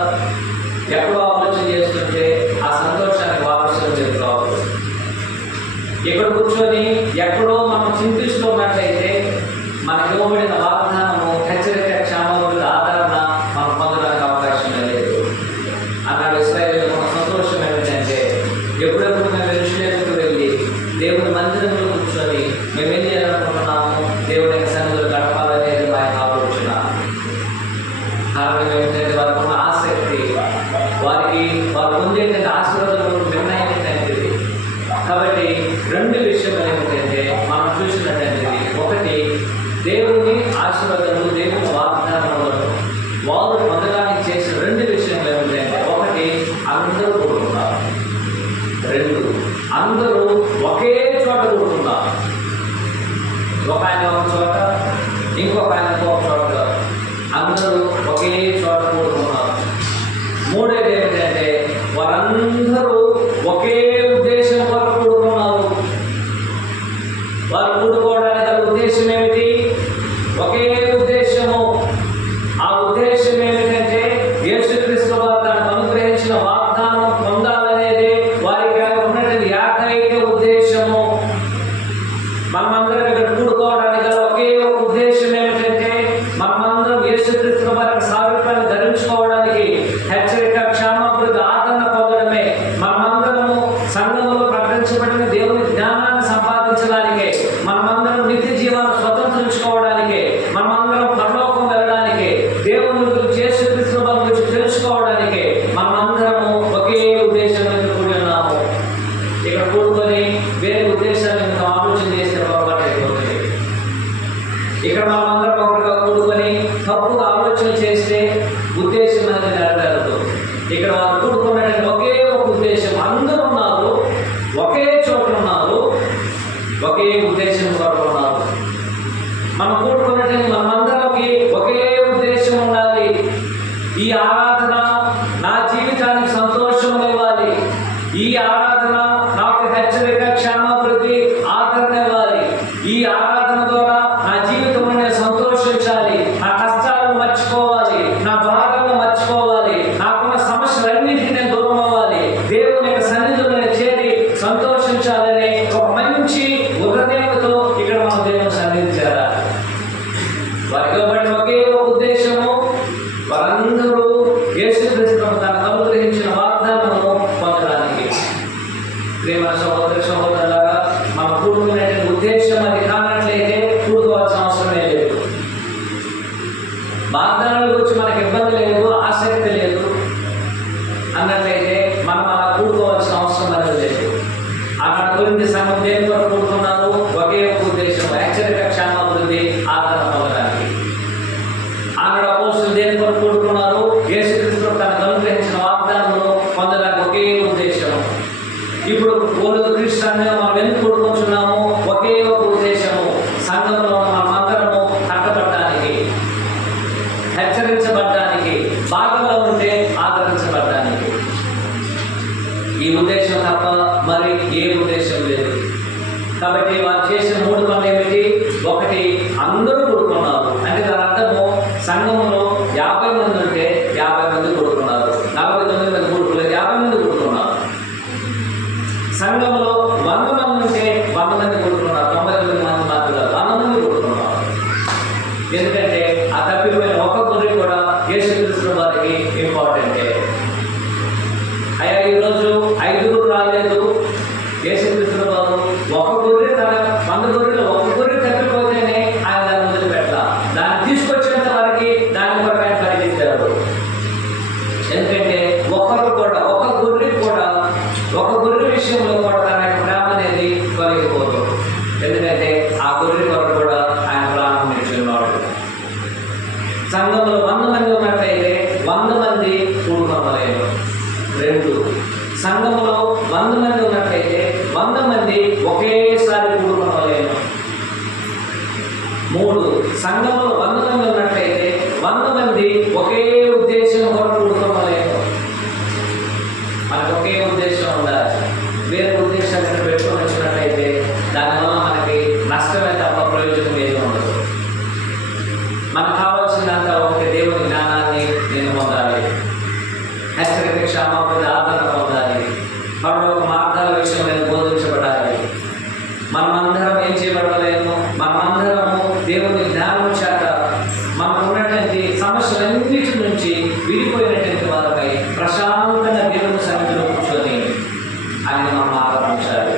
ఎక్కడో ఆలోచన చేస్తుంటే ఆ సంతోషానికి వారసులు మీరు కావచ్చు. ఇక్కడ కూర్చొని ఎక్కడో మనం చింతిస్తున్నట్లయితే మనకి ఇవ్వబడిన వాగ్దానము, హెచ్చరిక, క్షేమాభివృద్ధి, ఆదరణ మనం పొందడానికి అవకాశం లేదు అన్నాడు ఇశ్రాయేలు. మన సంతోషం ఏమిటంటే ఎప్పుడెప్పుడు మేము యెరూషలేముకు వెళ్ళి దేవుని మందిరంలో కూర్చొని మేము ఏం చేయాలనుకుంటున్నాము, దేవుని యొక్క సన్నిధిలో గడపాలనేది మా యొక్క ఆలోచన. కారణం ఏమిటంటే వారికి ఉన్న ఆసక్తి, వారు పొందేటువంటి ఆశీర్వాదాలు నిర్ణయించినది. కాబట్టి 2 విషయాలు ఏమిటంటే మనం చూసినటువంటిది, ఒకటి దేవుని ఆశీర్వాదాలు, దేవుని వాగ్దానాలను వారు పొందడానికి చేసిన 2 విషయాలు ఏమిటంటే, ఒకటి అందరూ కూడుకున్నారు, 2 అందరూ ఒకే చోట కూడుకున్నారు. ఒక ఆయన ఒక చోట, ఇంకొక ఆయన ఒక చోట, అందరూ ఒకే చోట కూడుకున్నారు. 3వది ఏమిటంటే వారందరూ ఒకే ఉద్దేశం కొరకు కూడుకున్నారు. వారు కూడుకోవడానికి గల ఉద్దేశం ఏమిటి? ఒకే ఉద్దేశము. ఆ ఉద్దేశం ఏమిటంటే యేసుక్రీస్తు వారు తనకు అనుగ్రహించిన వాగ్దానం పొందాలనేది వారికి ఉన్నటువంటి ఏకైక ఉద్దేశము. మనమందరం ఇక్కడ కూడుకోవడానికి గల ఒకే ఒక ఉద్దేశం ఏమిటంటే మనమందరం యేసుక్రీస్తు వారి సారూప్యాన్ని ధరించుకోవడానికి, హెచ్చరిక, క్షేమాభివృద్ధి, ఆదరణ పొందడమే. మనమందరము సంఘంలో ప్రకటించబడిన దేవుని జ్ఞానాన్ని సంపాదించడానికే, మనమందరం నిత్య జీవాన్ని స్వతంత్రించుకోవడానికి, మనమందరం పరలోకం వెళ్ళడానికి, దేవుని గురించి యేసుక్రీస్తు వారి గురించి తెలుసుకోవడానికి మనమందరము ఒకే ఉద్దేశంతో కూడి ఉన్నాము. ఇక్కడ కూడుకొని వేరే ఉద్దేశాన్ని ఆలోచన చేసే పొరపాటు అయిపోతుంది. ఇక్కడ మనమందరం ఒకటిగా కూడుకొని తప్పుగా ఆలోచన చేస్తే ఉద్దేశం అనేది నెరవేరదు. ఇక్కడ వారు కూడుకున్నటువంటి ఒకే ఒక ఉద్దేశం, అందరూ ఉన్నారు, ఒకే చోట ఉన్నారు, ఒకే ఉద్దేశం కొరకు ఉన్నారు. మనం కూడుకున్నట్టు మనమందరికి ఒకే ఉద్దేశం ఉండాలి. ఈ ఆరాధన నా జీవితానికి సంతోషం ఇవ్వాలి. ఈ ఆరాధన నాకు హెచ్చరిక, క్షేమాభివృద్ధి, ఆదరణ ఇవ్వాలి. ఈ ఆరాధన ద్వారా నా జీవితంలో నేను సంతోషించాలి, నా కష్టాలను మర్చిపోవాలి, నా బాధలను మర్చిపోవాలి, నాకున్న సమస్యలన్నింటినీ నేను దూరం అవ్వాలి, దేవుని యొక్క సన్నిధిలో నేను చేరి సంతోషించాలని ఒక మంచి హృదయంతో ఇక్కడ మనం దేవుని సన్నిధి చేరాలి. వారికి ఇవ్వబడిన ఒకే ఒక ఉద్దేశము, వారందరూ యేసుక్రీస్తును తనకు అనుగ్రహించిన వాగ్దానమును పొందడానికి. ప్రేమ సహోదర సహోదరులారా, మనం కూడుకునే ఉద్దేశం అది కానట్లయితే కూడుకోవాల్సిన అవసరమే లేదు. వాగ్దానాల గురించి మనకు ఇబ్బంది లేదు, ఆసక్తి లేదు అన్నట్లయితే మనం అలా కూడుకోవాల్సిన అవసరం అనేది లేదు. అక్కడ గురించి సంఘం దేని కొరకు కూడుకున్నారు? ఒకే ఒక ఉద్దేశం, హెచ్చరిక, క్షేమాభివృద్ధి, ఆదరణ పొందడానికి. ఆనాడు అపోస్తలులు దేని కొరకు కూడుకున్నారు? యేసుక్రీస్తు తనకు అనుగ్రహించిన వాగ్దానమును పొందడానికి ఒకే ఉద్దేశం. ఇప్పుడు క్రీస్తుని మనం ఎందుకు కూడుకుంటున్నాము? ఒకే ఒక ఉద్దేశము, సంఘంలో మనం అందరము కట్టబడడానికి, హెచ్చరించబడడానికి, బాధల్లో ఉంటే ఆదరించబడడానికి. ఈ ఉద్దేశం తప్ప మరి ఏ ఉద్దేశం లేదు. కాబట్టి వారు చేసిన 3 పనులు ఏమిటి? ఒకటి, అందరూ కూడుకున్నారు. అంటే దాని అర్థము సంఘంలో 50 మంది ఉంటే 50 మంది కూడుకున్నారు. 49 మంది కూడుకోలేదు, 50 మంది కూడుకున్నారు. సంఘంలో 100 మంది ఉంటే 100 మంది కూడుకున్నారు. 99 మంది మాత్రం 100 మంది కూడుకున్నారు. ఎందుకంటే ఆ తప్పిపోయిన ఒక్క గొర్రె కూడా యేసుక్రీస్తు వారికి ఇంపార్టెంటే. అయ్యా ఈరోజు 5 రాలేదు, యేసుక్రీస్తు వారు ఒక గొర్రె, తన 100 గొర్రెలు ఒక గొర్రె తప్పిపోతేనే ఆయన దాన్ని వదిలిపెట్టాల. దాన్ని తీసుకొచ్చేంత వరకు దాని కొరకు ఆయన పరిగెత్తారు. ఎందుకంటే ఒకరు కూడా, ఒక గొర్రె విషయంలో కూడా తన యొక్క ప్రేమ అనేది తొలగిపోదు. ఎందుకంటే ఆ గొర్రె కొరకు కూడా ఆయన ప్రాణం నిలిచున్నాడు. సంఘంలో 100 మంది ఉన్నట్లయితే 100 మంది కూడుకోలేరు. 2, సంఘంలో 100 మంది ఉన్నట్లయితే 100 మంది ఒకేసారి కూడుకోలేరు. 3, సంఘంలో 100 మంది ఉన్నట్లయితే 100 మంది ఒకే ఉద్దేశం కొరకు కూడుకోలేరు. మనకు ఒకే ఉద్దేశం ఉండాలి. వేరే ఉద్దేశాన్ని పెట్టుకొని వచ్చినట్లయితే దానివల్ల మనకి నష్టమే తప్ప ప్రయోజనం ఏది ఉండదు. మనకు కావాల్సినంత ఒకటి, దేవుని జ్ఞానాన్ని నేను పొందాలి, హెచ్చరిక, క్షేమాభివృద్ధి, ఆదరణ పొందాలి, పరలోక మార్గాల విషయం నేను బోధించబడాలి. మనమందరం ఏం చేయబడలేము? మనమందరము దేవుని జ్ఞానం చేత మనకు ఉన్నటువంటి సమస్యలన్నిటి నుంచి విడిపోయినటువంటి వారిపై ప్రశాంతంగా దేవుని సన్నిధిలో కూర్చొని ఆయన మనం ఆరాధించాలి.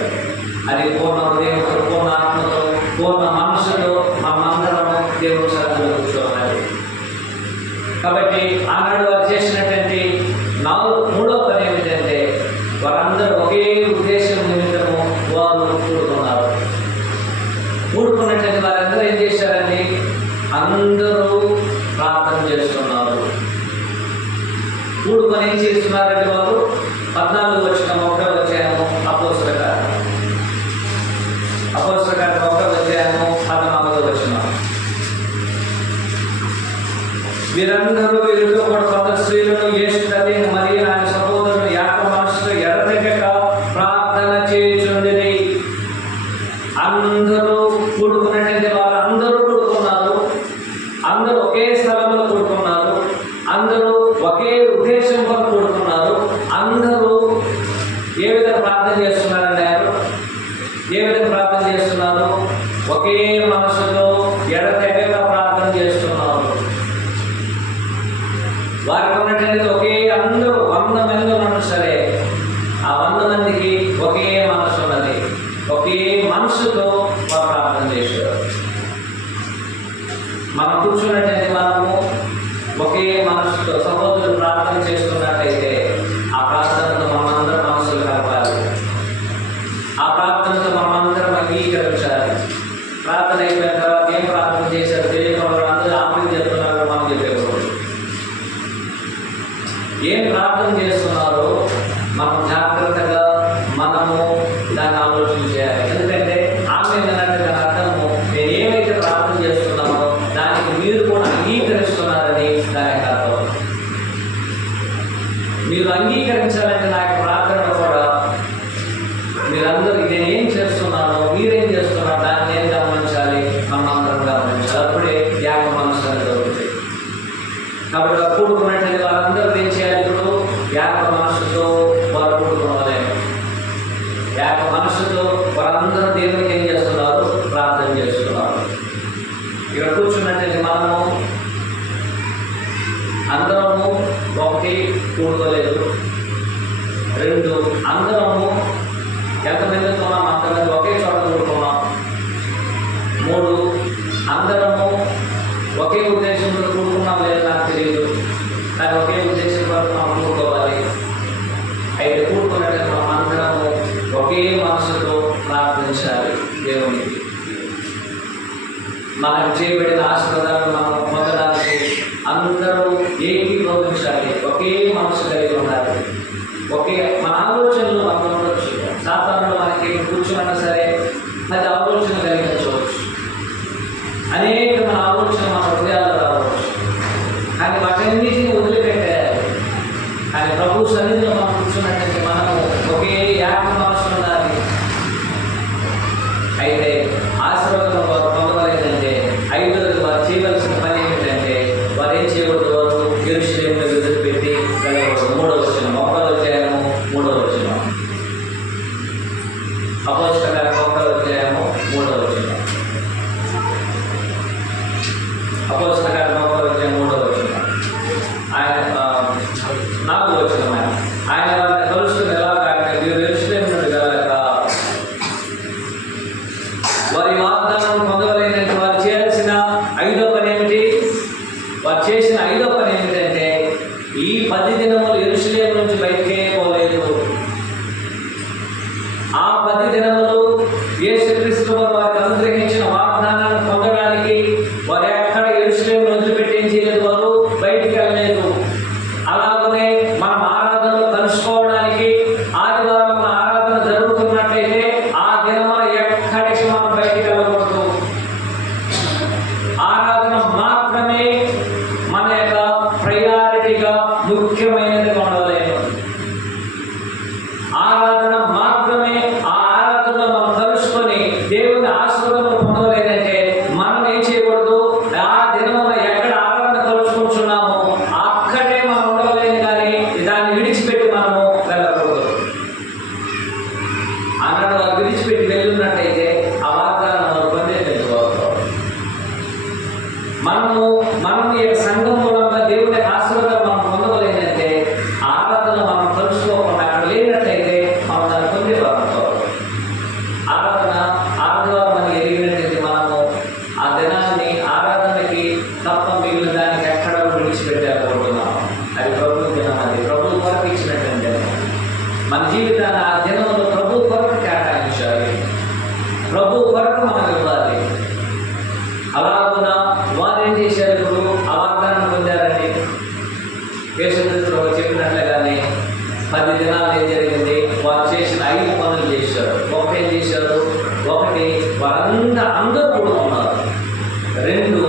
అది పూర్ణ హృదయంతో, పూర్ణ ఆత్మతో, పూర్ణ మనసుతో మనమందరము దేవుని సన్నిధిలో కూర్చోవాలి. కాబట్టి ఆనాడు వారు చేసినటువంటి 3వ పని ఏమిటంటే వారందరూ ఒకే ఉద్దేశం నిమిత్తము వారు కూడుకున్నారు. కూడుకున్నట్లయితే వారందరూ ఏం చేశారండి? అందరూ ప్రార్థన చేస్తున్నారు. కూడుకొని ఏం చేస్తున్నారంటే వారు 14 వచ్చిన 1వ అధ్యాయము అపోస్తలుల కార్యము 1వ అధ్యాయము 14వ వచనం. వీరందరూ వీరితో కూడా కొందరు స్త్రీలను, యేసు తల్లి మరియు ఆయన సహోదరులు యాకోబు మనసులో ఎడతెగక ప్రార్థన చేయుచుండిరి. అందరూ కూడుకున్నట్లయితే వారందరూ కూడుకున్నారు. అందరూ ఒకే స్థలంలో కూడుకున్నారు. అందరూ ఒకే ఉద్దేశం కొరకు కూడుకున్నారు. అందరూ ఏ విధంగా ప్రార్థన చేస్తున్నారండి? ఆయన ఏ విధంగా ప్రార్థన చేస్తున్నారు? ఒకే మనసులో ఎడతెగక ప్రార్థన చేస్తున్నారు. వారికి ఉన్నట్లయితే ఒకే, అందరూ 100 మంది ఉన్నారు సరే, ఆ 100 మందికి ఒకే మనసు ఉన్నది. ఒకే మనసుతో వారు ప్రార్థన చేశారు. మనం కూర్చున్నట్లయితే మనము ఒకే మనసుతో సహోదరులు ప్రార్థన చేస్తున్నట్లయితే ఆ ప్రార్థనతో మనమందరం మనసులు కలపాలి. ఆ ప్రార్థనతో మనమందరం అంగీకరించాలి. ప్రార్థన అయిపోయిన తర్వాత ఏం ప్రార్థన చేశారు తెలియకుండా అందరూ ఆమె చెప్తున్నారు, మనం చెప్పేవారు. ఏం ప్రార్థన చేస్తున్నారో మనం జాగ్రత్తగా మనము దాన్ని ఆలోచన చేయాలి. ఎందుకంటే ఆమె అన్నట్టు దాని అర్థము నేను ఏమైతే ప్రార్థన చేస్తున్నాను అంగీకరించాలంటే నా యొక్క ప్రార్థన కూడా మీరందరూ నేను ఏం చేస్తున్నానో మీరేం చేస్తున్నారో దాన్ని నేను గమనించాలి, మనం అందరం గమనించాలి. అప్పుడే ఏక మనసు అనేది దొరుకుతుంది. కాబట్టి కూడుకున్నట్లయితే వారందరూ ఏం చేయాలి? ఇప్పుడు ఏక మనసుతో వారు కూడుకోవాలి. ఏక మనసుతో వారందరూ దేవునికి ఏం చేస్తున్నారు? ప్రార్థన చేస్తున్నారు. ఇక్కడ కూర్చున్నట్లయితే మనము అందరము ఒకటి కూడుకోలేదు. 2 అందరము ఎంతమంది ఉన్నాం అంతమంది ఒకే చోట కూడుకున్నాం. 3 అందరము ఒకే ఉద్దేశంతో కూడుకున్నాం లేదా నాకు తెలియదు, కానీ ఒకే ఉద్దేశం వరకు మనం కూడుకోవాలి. అయితే కూడుకున్నట్టు మనం అందరము ఒకే మనసుతో ప్రార్థించాలి దేవునికి. మనకు చేయబడిన ఆశీర్వాదాలను మనం పొందడానికి అందరూ ఏకీభవించాలి, ఒకే మనసు కలిగి ఉండాలి. ఒకే మన ఆలోచనలు మనం ఉండొచ్చు. సాధారణంగా మనకి కూర్చున్నా సరే అది ఆలోచన కలిగించవచ్చు. అనేక మన ఆలోచన మన హృదయాలు రావచ్చు, కానీ వాటన్నిటిని వదిలిపెట్టాలి. కానీ ప్రభు సన్నిధిలో మనం కూర్చున్నట్లయితే మనము ఒకే ఏక మనసు ఉండాలి. అయితే ఆశీర్వాదం వారు పొందలేదంటే 5వది వారు చేయవలసిన పని ఏమిటంటే వారు ఏం చేయకూడదు? వారు యెరూషలేమును వదిలిపెట్టి వెళ్ళకూడదు. 3వ వచనం, 1వ అధ్యాయము 3వ వచనం. అపోస్తలుల కార్యము 1వ అధ్యాయము 3వ వచనం. అపోస్తలుల కార్యము 1వ అధ్యాయం 3వ వచనం. ఆయన 4వ వచనం. ఆయన వారిని కలుసుకుని ఎలాగంటే మీరు యెరూషలేము నుండి వెళ్ళక వారి వాగ్దానం పొందవలేనంటే వారు చేయాల్సిన 5వ పని ఏమిటి? వారు చేసిన 5వ పని ఏమిటంటే ఈ 10 దినములు యెరూషలేము నుంచి బయటకే పోలేదు. ఆ 10 దినములు యేసుక్రీస్తు వారికి అనుగ్రహించిన వాగ్దానాన్ని పొందడానికి వారు ఎక్కడ యెరూషలేము వదిలిపెట్టి ఏం చేయలేదు, వారు బయటికి వెళ్ళలేదు. అలాగనే మనం ఆరాధనలో కలుసుకోవడానికి ఆదివారం మన ఆరాధన జరుగుతున్నట్లయితే ఆ దినమున ఎక్కడికి మనం బయటికి వెళ్ళకూడదు. ఆరాధన మాత్రమే మన యొక్క ప్రయారిటీగా ముఖ్యమైనదిగా ఉండలేదు. ఆరాధన మాత్రమే, ఆ ఆరాధనలో మనం కలుసుకొని దేవుని ఆశీర్వాదం పొందలేదంటే మనం ఏం చేయకూడదు? ఆ దినమున ఎక్కడ ఆరాధన కలుసుకుంటున్నామో అక్కడే మనం ఉండవలేదు, కానీ దాన్ని విడిచిపెట్టి మనము వెళ్ళకూడదు. అన్నాడు వారు విడిచిపెట్టి వెళ్ళున్నట్టయితే ఆ వాగ్దానం వారు పొందేటట్టుకోవాలి. మనము ఈ సంఘం మూలంగా దేవుని ఆశీర్వాదం మనం పొందవలేదంటే ఆరాధన మనం కలుసుకోకుండా అక్కడ లేనట్టయితే మనం దాన్ని పొందేవారు. ఆరాధన మనం ఎరిగినట్టయితే మనము ఆ దినాన్ని ఆరాధనకి తప్ప మిగిలిన దానికి ఎక్కడ విడిచిపెట్టేకపోతున్నాం. అది ప్రభు దినం, అది ప్రభు కొరకు ఇచ్చినట్టు మన జీవితాన్ని ఆ దినంలో ప్రభు కొరకు కేటాయించాలి, ప్రభు కొరకు మనం ఇవ్వాలి. అలాగున వారు ఏం చేశారు? ఇప్పుడు ఆ వాగ్దానం పొందారండి. యేసుక్రీస్తు చెప్పినట్లుగానే 10 దినాలు ఏం జరిగింది? వారు చేసిన 5 పనులు చేశారు. ఒకటి ఏం చేశారు? ఒకటి అందరూ కూడుకున్నారు. 2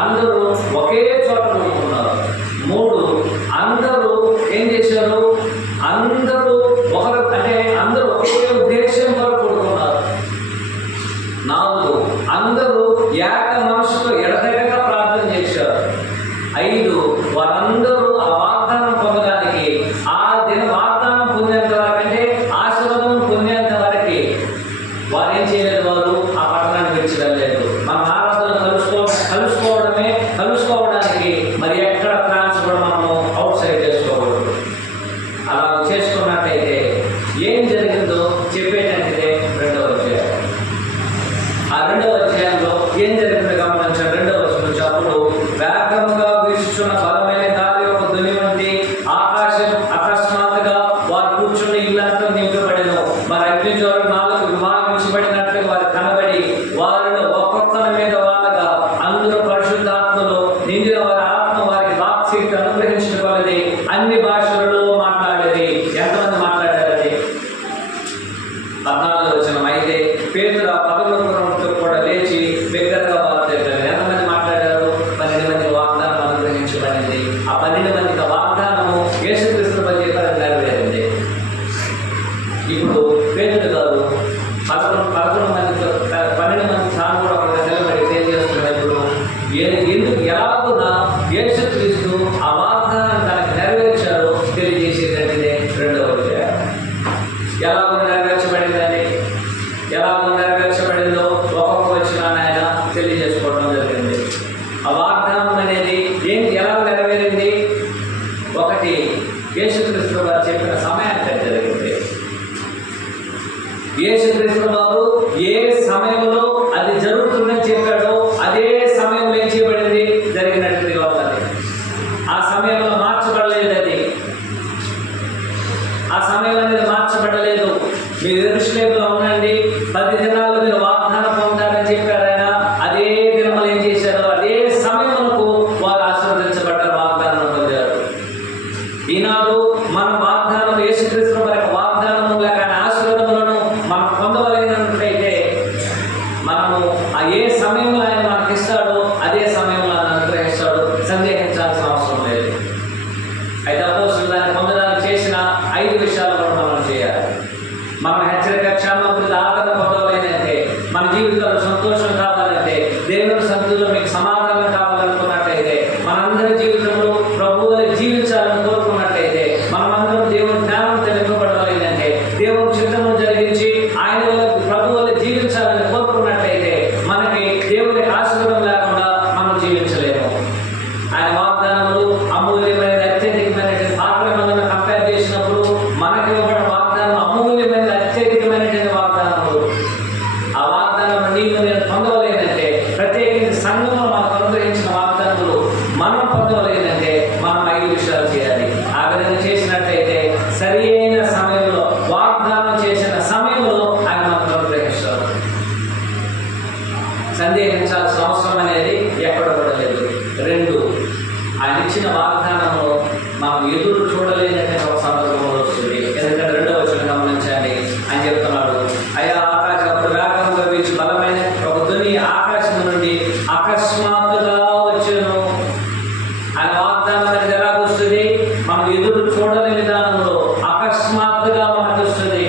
అందరూ ఒకే చోట కూడుకున్నారు. 3 అందరూ ఏం చేశారు? అందరూ అందరూ ఒకే ఉద్దేశం వరకు కూడుకున్నారు. 4 అందరూ ఏక మనసుతో ఎడతెగక ప్రార్థన చేశారు. 5 వారందరూ ఆ వాగ్దానం పొందడానికి ఆ దిన వాగ్దానం పొందేంత వరకు, అంటే ఆశీర్వాదం పొందేంత వరకు వారు ఏం చేయలేదు? వారు ఆ పట్టణాన్ని విడిచి వెళ్ళలేదు. మన ఆరాధన కలుసుకోవడానికి మరి ఎక్కడ ప్లాన్స్ కూడా మనము అవుట్ సైడ్ చేసుకోకూడదు. అలా చేసుకున్నట్టయితే ఏం జరిగిందో చెప్పేటంటే 2వ అధ్యాయం. ఆ 2వ అధ్యాయంలో ఏం జరిగిందో గమనించాలి. 2వ వచనం నుంచి అప్పుడు వేగముగా వీచుచున్న బలమైన గాలి ఒక ధ్వని వంటి ఆకాశం అకస్మాత్తుగా వారు కూర్చున్న ఇల్లంతా నింపబడెను. మరి అగ్నిజ్వాల 4 విభాగించబడినట్లు వారు కనబడి వారిలో ఒక్కొక్కరి మీద వాళ్ళగా అందరూ పరిశుద్ధాత్మలో నిండిన వారి ఆత్మ వారికి వాక్శక్తి అనుగ్రహించిన కొలది అన్ని భాషలలో మాట్లాడేది. ఎంతమంది మాట్లాడారని? 14వ వచనం. అయితే పేతురు ఆ 11 కూడా లేచి బిగ్గరగా వారు చెప్పారు. ఎంతమంది మాట్లాడారు? ఎందుకు ఎలాగున యేసుక్రీస్తు ఆ వాగ్దానం తనకు నెరవేర్చారో తెలియజేసేటంటే రెండవ విషయం. ఎలాగో నెరవేర్చబడిందని, ఎలాగో నెరవేర్చబడిందో ఒక్కొక్క వచనాన్ని ఆయన తెలియజేసుకోవడం జరిగింది. ఆ వాగ్దానం అనేది ఎలా నెరవేరింది? ఒకటి, యేసుక్రీస్తు గారు చెప్పిన సమయానికి జరిగింది. యేసుక్రీస్తు బాబు ఏ సమయంలో అది జరుగుతుందని చెప్పాడో అదే సమయంలో ఏం చేయబడింది? జరిగినట్టు వాళ్ళది. ఆ సమయంలో మార్చబడలేదు. అది ఆ సమయం అనేది మార్చబడలేదు. మీరు యెరూషలేములో ఉండండి, 10 దినాలు మీరు వాగ్దానం పొందారని చెప్పారు ఆయన. అదే దినములు ఏం చేశారు? అదే సమయములకు వారు ఆశీర్వదించబడ్డారు, వాగ్దానం పొందారు. ఈనాడు మన వాగ్దానం యేసుక్రీస్తు వారి వాగ్దానము లేక ఆశీర్వాదములను మనం పొందవలగినట్లయితే మనము ఆ ఏ సమయంలో ఆయన మనకి ఇస్తాడో అదే సమయంలో ఆయన అనుగ్రహిస్తాడు. సందేహించాల్సిన అవసరం లేదు. అయితే అపోస్తలులు దాన్ని పొందడానికి చేసిన 5 విషయాలు కూడా మనం చేయాలి. మనం హెచ్చరిక, క్షేమాభివృద్ధి, ఆదరణ పొందవాలంటే, మన జీవితంలో సంతోషం కావాలంటే, దేవుని సన్నిధిలో మీకు సమాధానం కావాలనుకున్నట్లయితే, మనందరి జీవితంలో ప్రభువుని జీవించాలని కోరుకున్నట్లయితే, మనమందరం దేవుని జ్ఞానం తెలుపబడాలంటే, దేవుని చిత్తము జరిగించి ఆయన ప్రభువుని జీవించాలని కోరుకున్నట్లయితే మనకి దేవుని ఆశీర్వాదం లేకుండా మనం జీవించలేము. ఆయన వాగ్దానములు అమూల్యమైన, అత్యధికమైనటువంటి పాత్రలను కంపేర్ చేసినప్పుడు మనకి ఇవ్వబడిన వాగ్దానం అమూల్యమైన, అత్యధికమైనటువంటి వాగ్దానములు. ఆ వాగ్దానం నీకు నేను పొందవలేదంటే, ప్రత్యేకించి సంఘంలో మనకు అనుగ్రహించిన వాగ్దానములు మనం పొందవలేదంటే మనం 5 విషయాలు చేయాలి. ఆ విధంగా చేసినట్లయితే సరి అయిన సమయంలో, వాగ్దానం చేసిన సమయంలో ఆయన మనకు అనుగ్రహిస్తారు. సందేహించాల్సిన అవసరం అనేది ఎక్కడ కూడా లేదు. 2, ఆయన ఇచ్చిన వాగ్దానంలో మనం ఎదురు చూడలేదంటే ఒక సందర్భంలో వస్తుంది. ఎందుకంటే 2వ వచనం గమనించండి. ఆయన చెప్తున్నాడు, అయ్యా ఆకాశం అప్పుడు వేగంగా వీచి బలమైన ఒక ధ్వని ఆకాశం నుండి అకస్మాత్తుగా వచ్చాను. ఆయన వాగ్దానం అనేది ఎలా వస్తుంది? మనం ఎదురు చూడని విధానంలో అకస్మాత్తుగా మనకు వస్తుంది.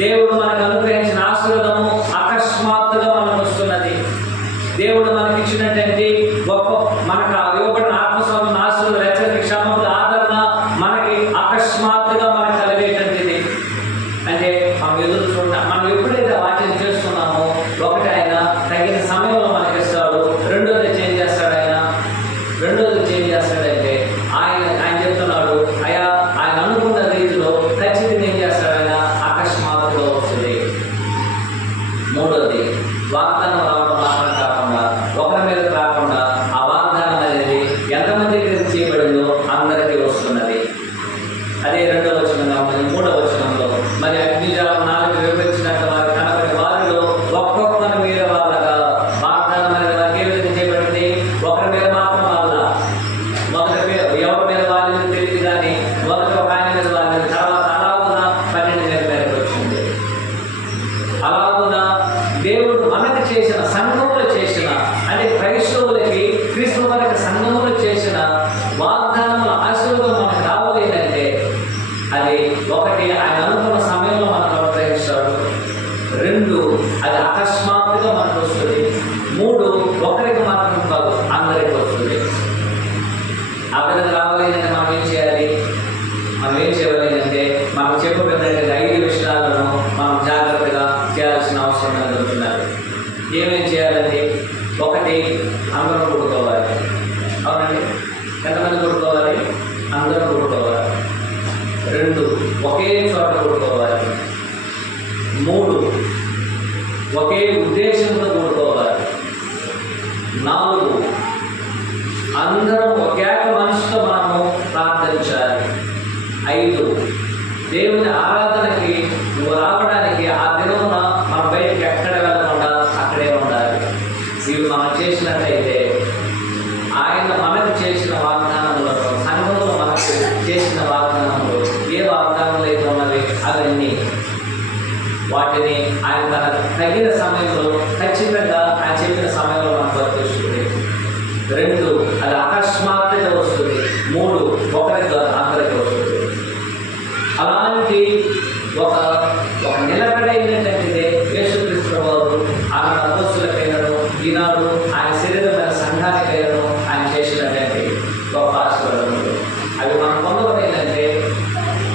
దేవుడు మనకు అనుగ్రహించిన ఆశీర్వాదము అకస్మాత్తుగా మనకు వస్తున్నది. దేవుడు మనకి ఇచ్చినటువంటి గొప్ప, మనకు ఇవ్వబడిన ఆత్మస్వరూపం, ఆశీర్వాదం, హెచ్చరిక, క్షేమం, ఆదరణ మనకి అకస్మాత్తుగా మనకు కలిగేటువంటిది. అంటే మనం ఎదురు మనం ఎప్పుడైతే వాటిని చేస్తున్నామో, ఒకటి ఆయన తగిన సమయంలో మనకి ఇస్తాడు. రెండోది చేంజ్ చేస్తాడు ఆయన. చేస్తాడంటే ఆయన చెప్తున్నాడు, అయ్యా ఆయన అనుకున్న రీతిలో ఖచ్చితంగా ఏం చేస్తాడు? ఆయన అకస్మాత్తుగా వస్తుంది. 3వది, వాగ్దానం రావడం మాత్రం కాకుండా, ఒకరి మీద కాకుండా, ఆ వాగ్దానం అనేది ఎంతమందికి చేయబడిందో అందరికీ వస్తున్నది. అదే 2వ వచనం. 3వ వచనంలో మరి అగ్నిజాలం 4 వివరించినట్టు వారి కనబడి వారిలో ఒక్కొక్కరి మీద వాళ్ళగా వాగ్దానం అనేది వారికి ఏ విధంగా చేయబడింది? ఒకరి మీద మాత్రం వాళ్ళ మొదటి మీద ఎవరి మీద వాళ్ళని తెలియదు, కానీ మొదటి ఒక ఆయన మీద వాళ్ళని, తర్వాత అలాగున 12 మీదకి వచ్చింది. అలాగున దేవుడు మనకు చేసిన, సంఘంలో చేసిన, అంటే క్రైస్తవులకి, క్రీస్తు మనకి సంఘంలో చేసిన వాగ్దానముల ఆశీర్వాదం మనకు రావాలంటే అది ఒకటి, ఆయన అనుకున్న సమయంలో మనకు అనుగ్రహిస్తాడు. 2, అది అకస్మాత్తుగా మనకు వస్తుంది. 3, ఒకరికి మాత్రం కాదు, అందరికి వస్తుంది. ఆ విధంగా రావాలంటే మనం ఏం చేయాలి? అంటే మనం చెప్పబడినటువంటి 5 విషయాలను మనం జాగ్రత్తగా చేయాల్సిన అవసరం జరుగుతున్నది. ఏమేమి చేయాలండి? 1, అందరం కొడుకోవాలి. అవునండి, ఎంతమంది కొడుకోవాలి? అందరం కొడుకోవాలి. 2, ఒకే చోట కొడుకోవాలి. 3, ఒకే ఉద్దేశంతో కొడుకోవాలి. 4, అందరం ఒకే మనసుతో మనము ప్రార్థించాలి. 5, దేవుని ఆరాధనకి నువ్వు రావడానికి ఆ దినమున మనం బయటకి ఎక్కడ వెళ్ళకుండా అక్కడే ఉండాలి. ఇవి మనం చేసినట్లయితే ఆయన మనకు చేసిన వాగ్దానములను, సంఘంలో మనకు చేసిన వాగ్దానములు, ఏ వాగ్దానాలు అయితే ఉన్నవి అవన్నీ వాటిని ఆయన తన తగిన సమయంలో ఖచ్చితంగా ఆయన చెప్పిన సమయంలో మనకు వర్తిస్తుంది. 2, అది అకస్మాత్తుగా వస్తుంది. 3, ఒకరి ద్వారా అందరికీ వస్తుంది. అలాంటి ఒక నిలకడైనటువంటిదే యేసుక్రీస్తు వారు ఆయన అపోస్తలులకైనను ఈనాడు ఆయన శరీరమైన సంఘానికి ఆయన చేసినటువంటి గొప్ప ఆశీర్వాదములు. అవి మనం పొందడం ఏంటంటే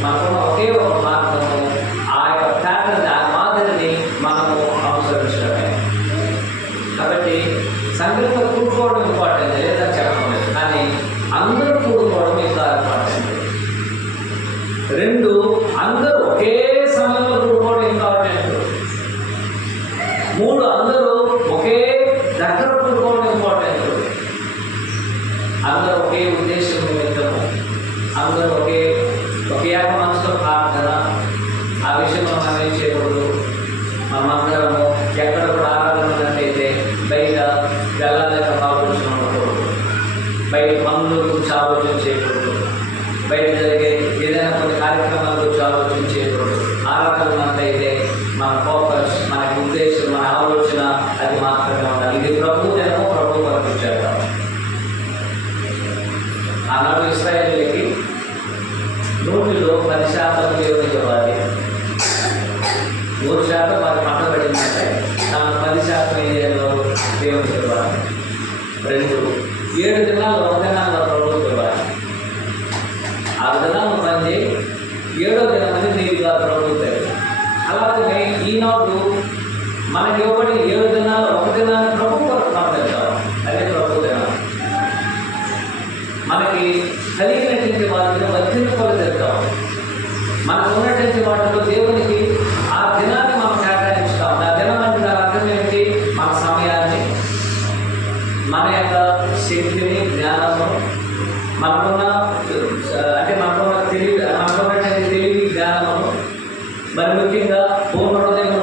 మనకున్న ఒకే ఒక మార్గము, ఆ యొక్క ప్యాటర్న్, ఆ మాదిరిని మనము అనుసరించడమే. కాబట్టి సంఘంతో కూడుకోవడం ఇంపార్టెంట్, లేదా చెప్పడం లేదు, కానీ అందరూ కూడుకోవడం ఇంకా ఇంపార్టెంట్. 2, అందరూ ఒకే సమయంలో కూడుకోవడం ఇంపార్టెంట్. 3, అందరూ ఒకే దగ్గర కూడుకోవడం ఇంపార్టెంట్. అందరూ ఒకే ఉద్దేశం నిమిత్తము, అందరూ ఒకే మనసులో ప్రార్థన. ఆ విషయంలో మనం ఏం చేయకూడదు, మనమందరము ఎక్కడ కూడా ఆరాధన ఉన్నట్టయితే బయట వెళ్ళాలని ఆలోచన ఉండకూడదు, బయట పనుల గురించి ఆలోచన చేయకూడదు, బయట జరిగే ఏదైనా కొన్ని కార్యక్రమాల గురించి ఆలోచన చేయకూడదు. ఆరాధన ఉన్నట్టయితే మన ఫోకస్, మన ఉద్దేశం, మన ఆలోచన అది మాత్రమే ఉండాలి. ఇది ప్రభుదేమో ప్రభు వరకు చేద్దాం. ఆనాడు ఇశ్రాయేలుకి 100లో 10% దేవునికి ఇవ్వాలి. 100% వారి పంట పడిందంటే దాని 10% ఏరియాలో దేవునికి ఇవ్వాలి. 2, 7 దినాలు 1 దినాల్లో ప్రభుత్వం ఇవ్వాలి. 6 దినాలు పని 7వ దినాన్ని నీరుగా ప్రభుత్వం. అలాగే ఈనాడు మనకి ఇవ్వబడి 7 దినాలు 1 దినాన్ని ప్రభు వరకు మనం వెళ్తాం. అదే ప్రభు దినాలు. మనకి కలిగినటువంటి వాటిని వర్తింపులు తెద్దాం. మనకు ఉన్నటువంటి వాటిలో దేవునికి ఆ దినాన్ని మనం కేటాయించుతాం. ఆ దినం అంటే దాని అర్థం ఏంటి? మన సమయాన్ని, మన యొక్క శక్తిని, జ్ఞానము, మనకున్న తెలివి, జ్ఞానము, మరి ముఖ్యంగా పూర్ణ హృదయం,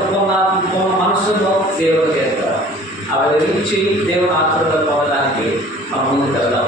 పూర్ణ మనస్సును దేవుడు చేస్తారు. అవి ఇచ్చి దేవుని ఆశీర్వాదాలు పొందడానికి మనం ముందుకు వెళ్దాం.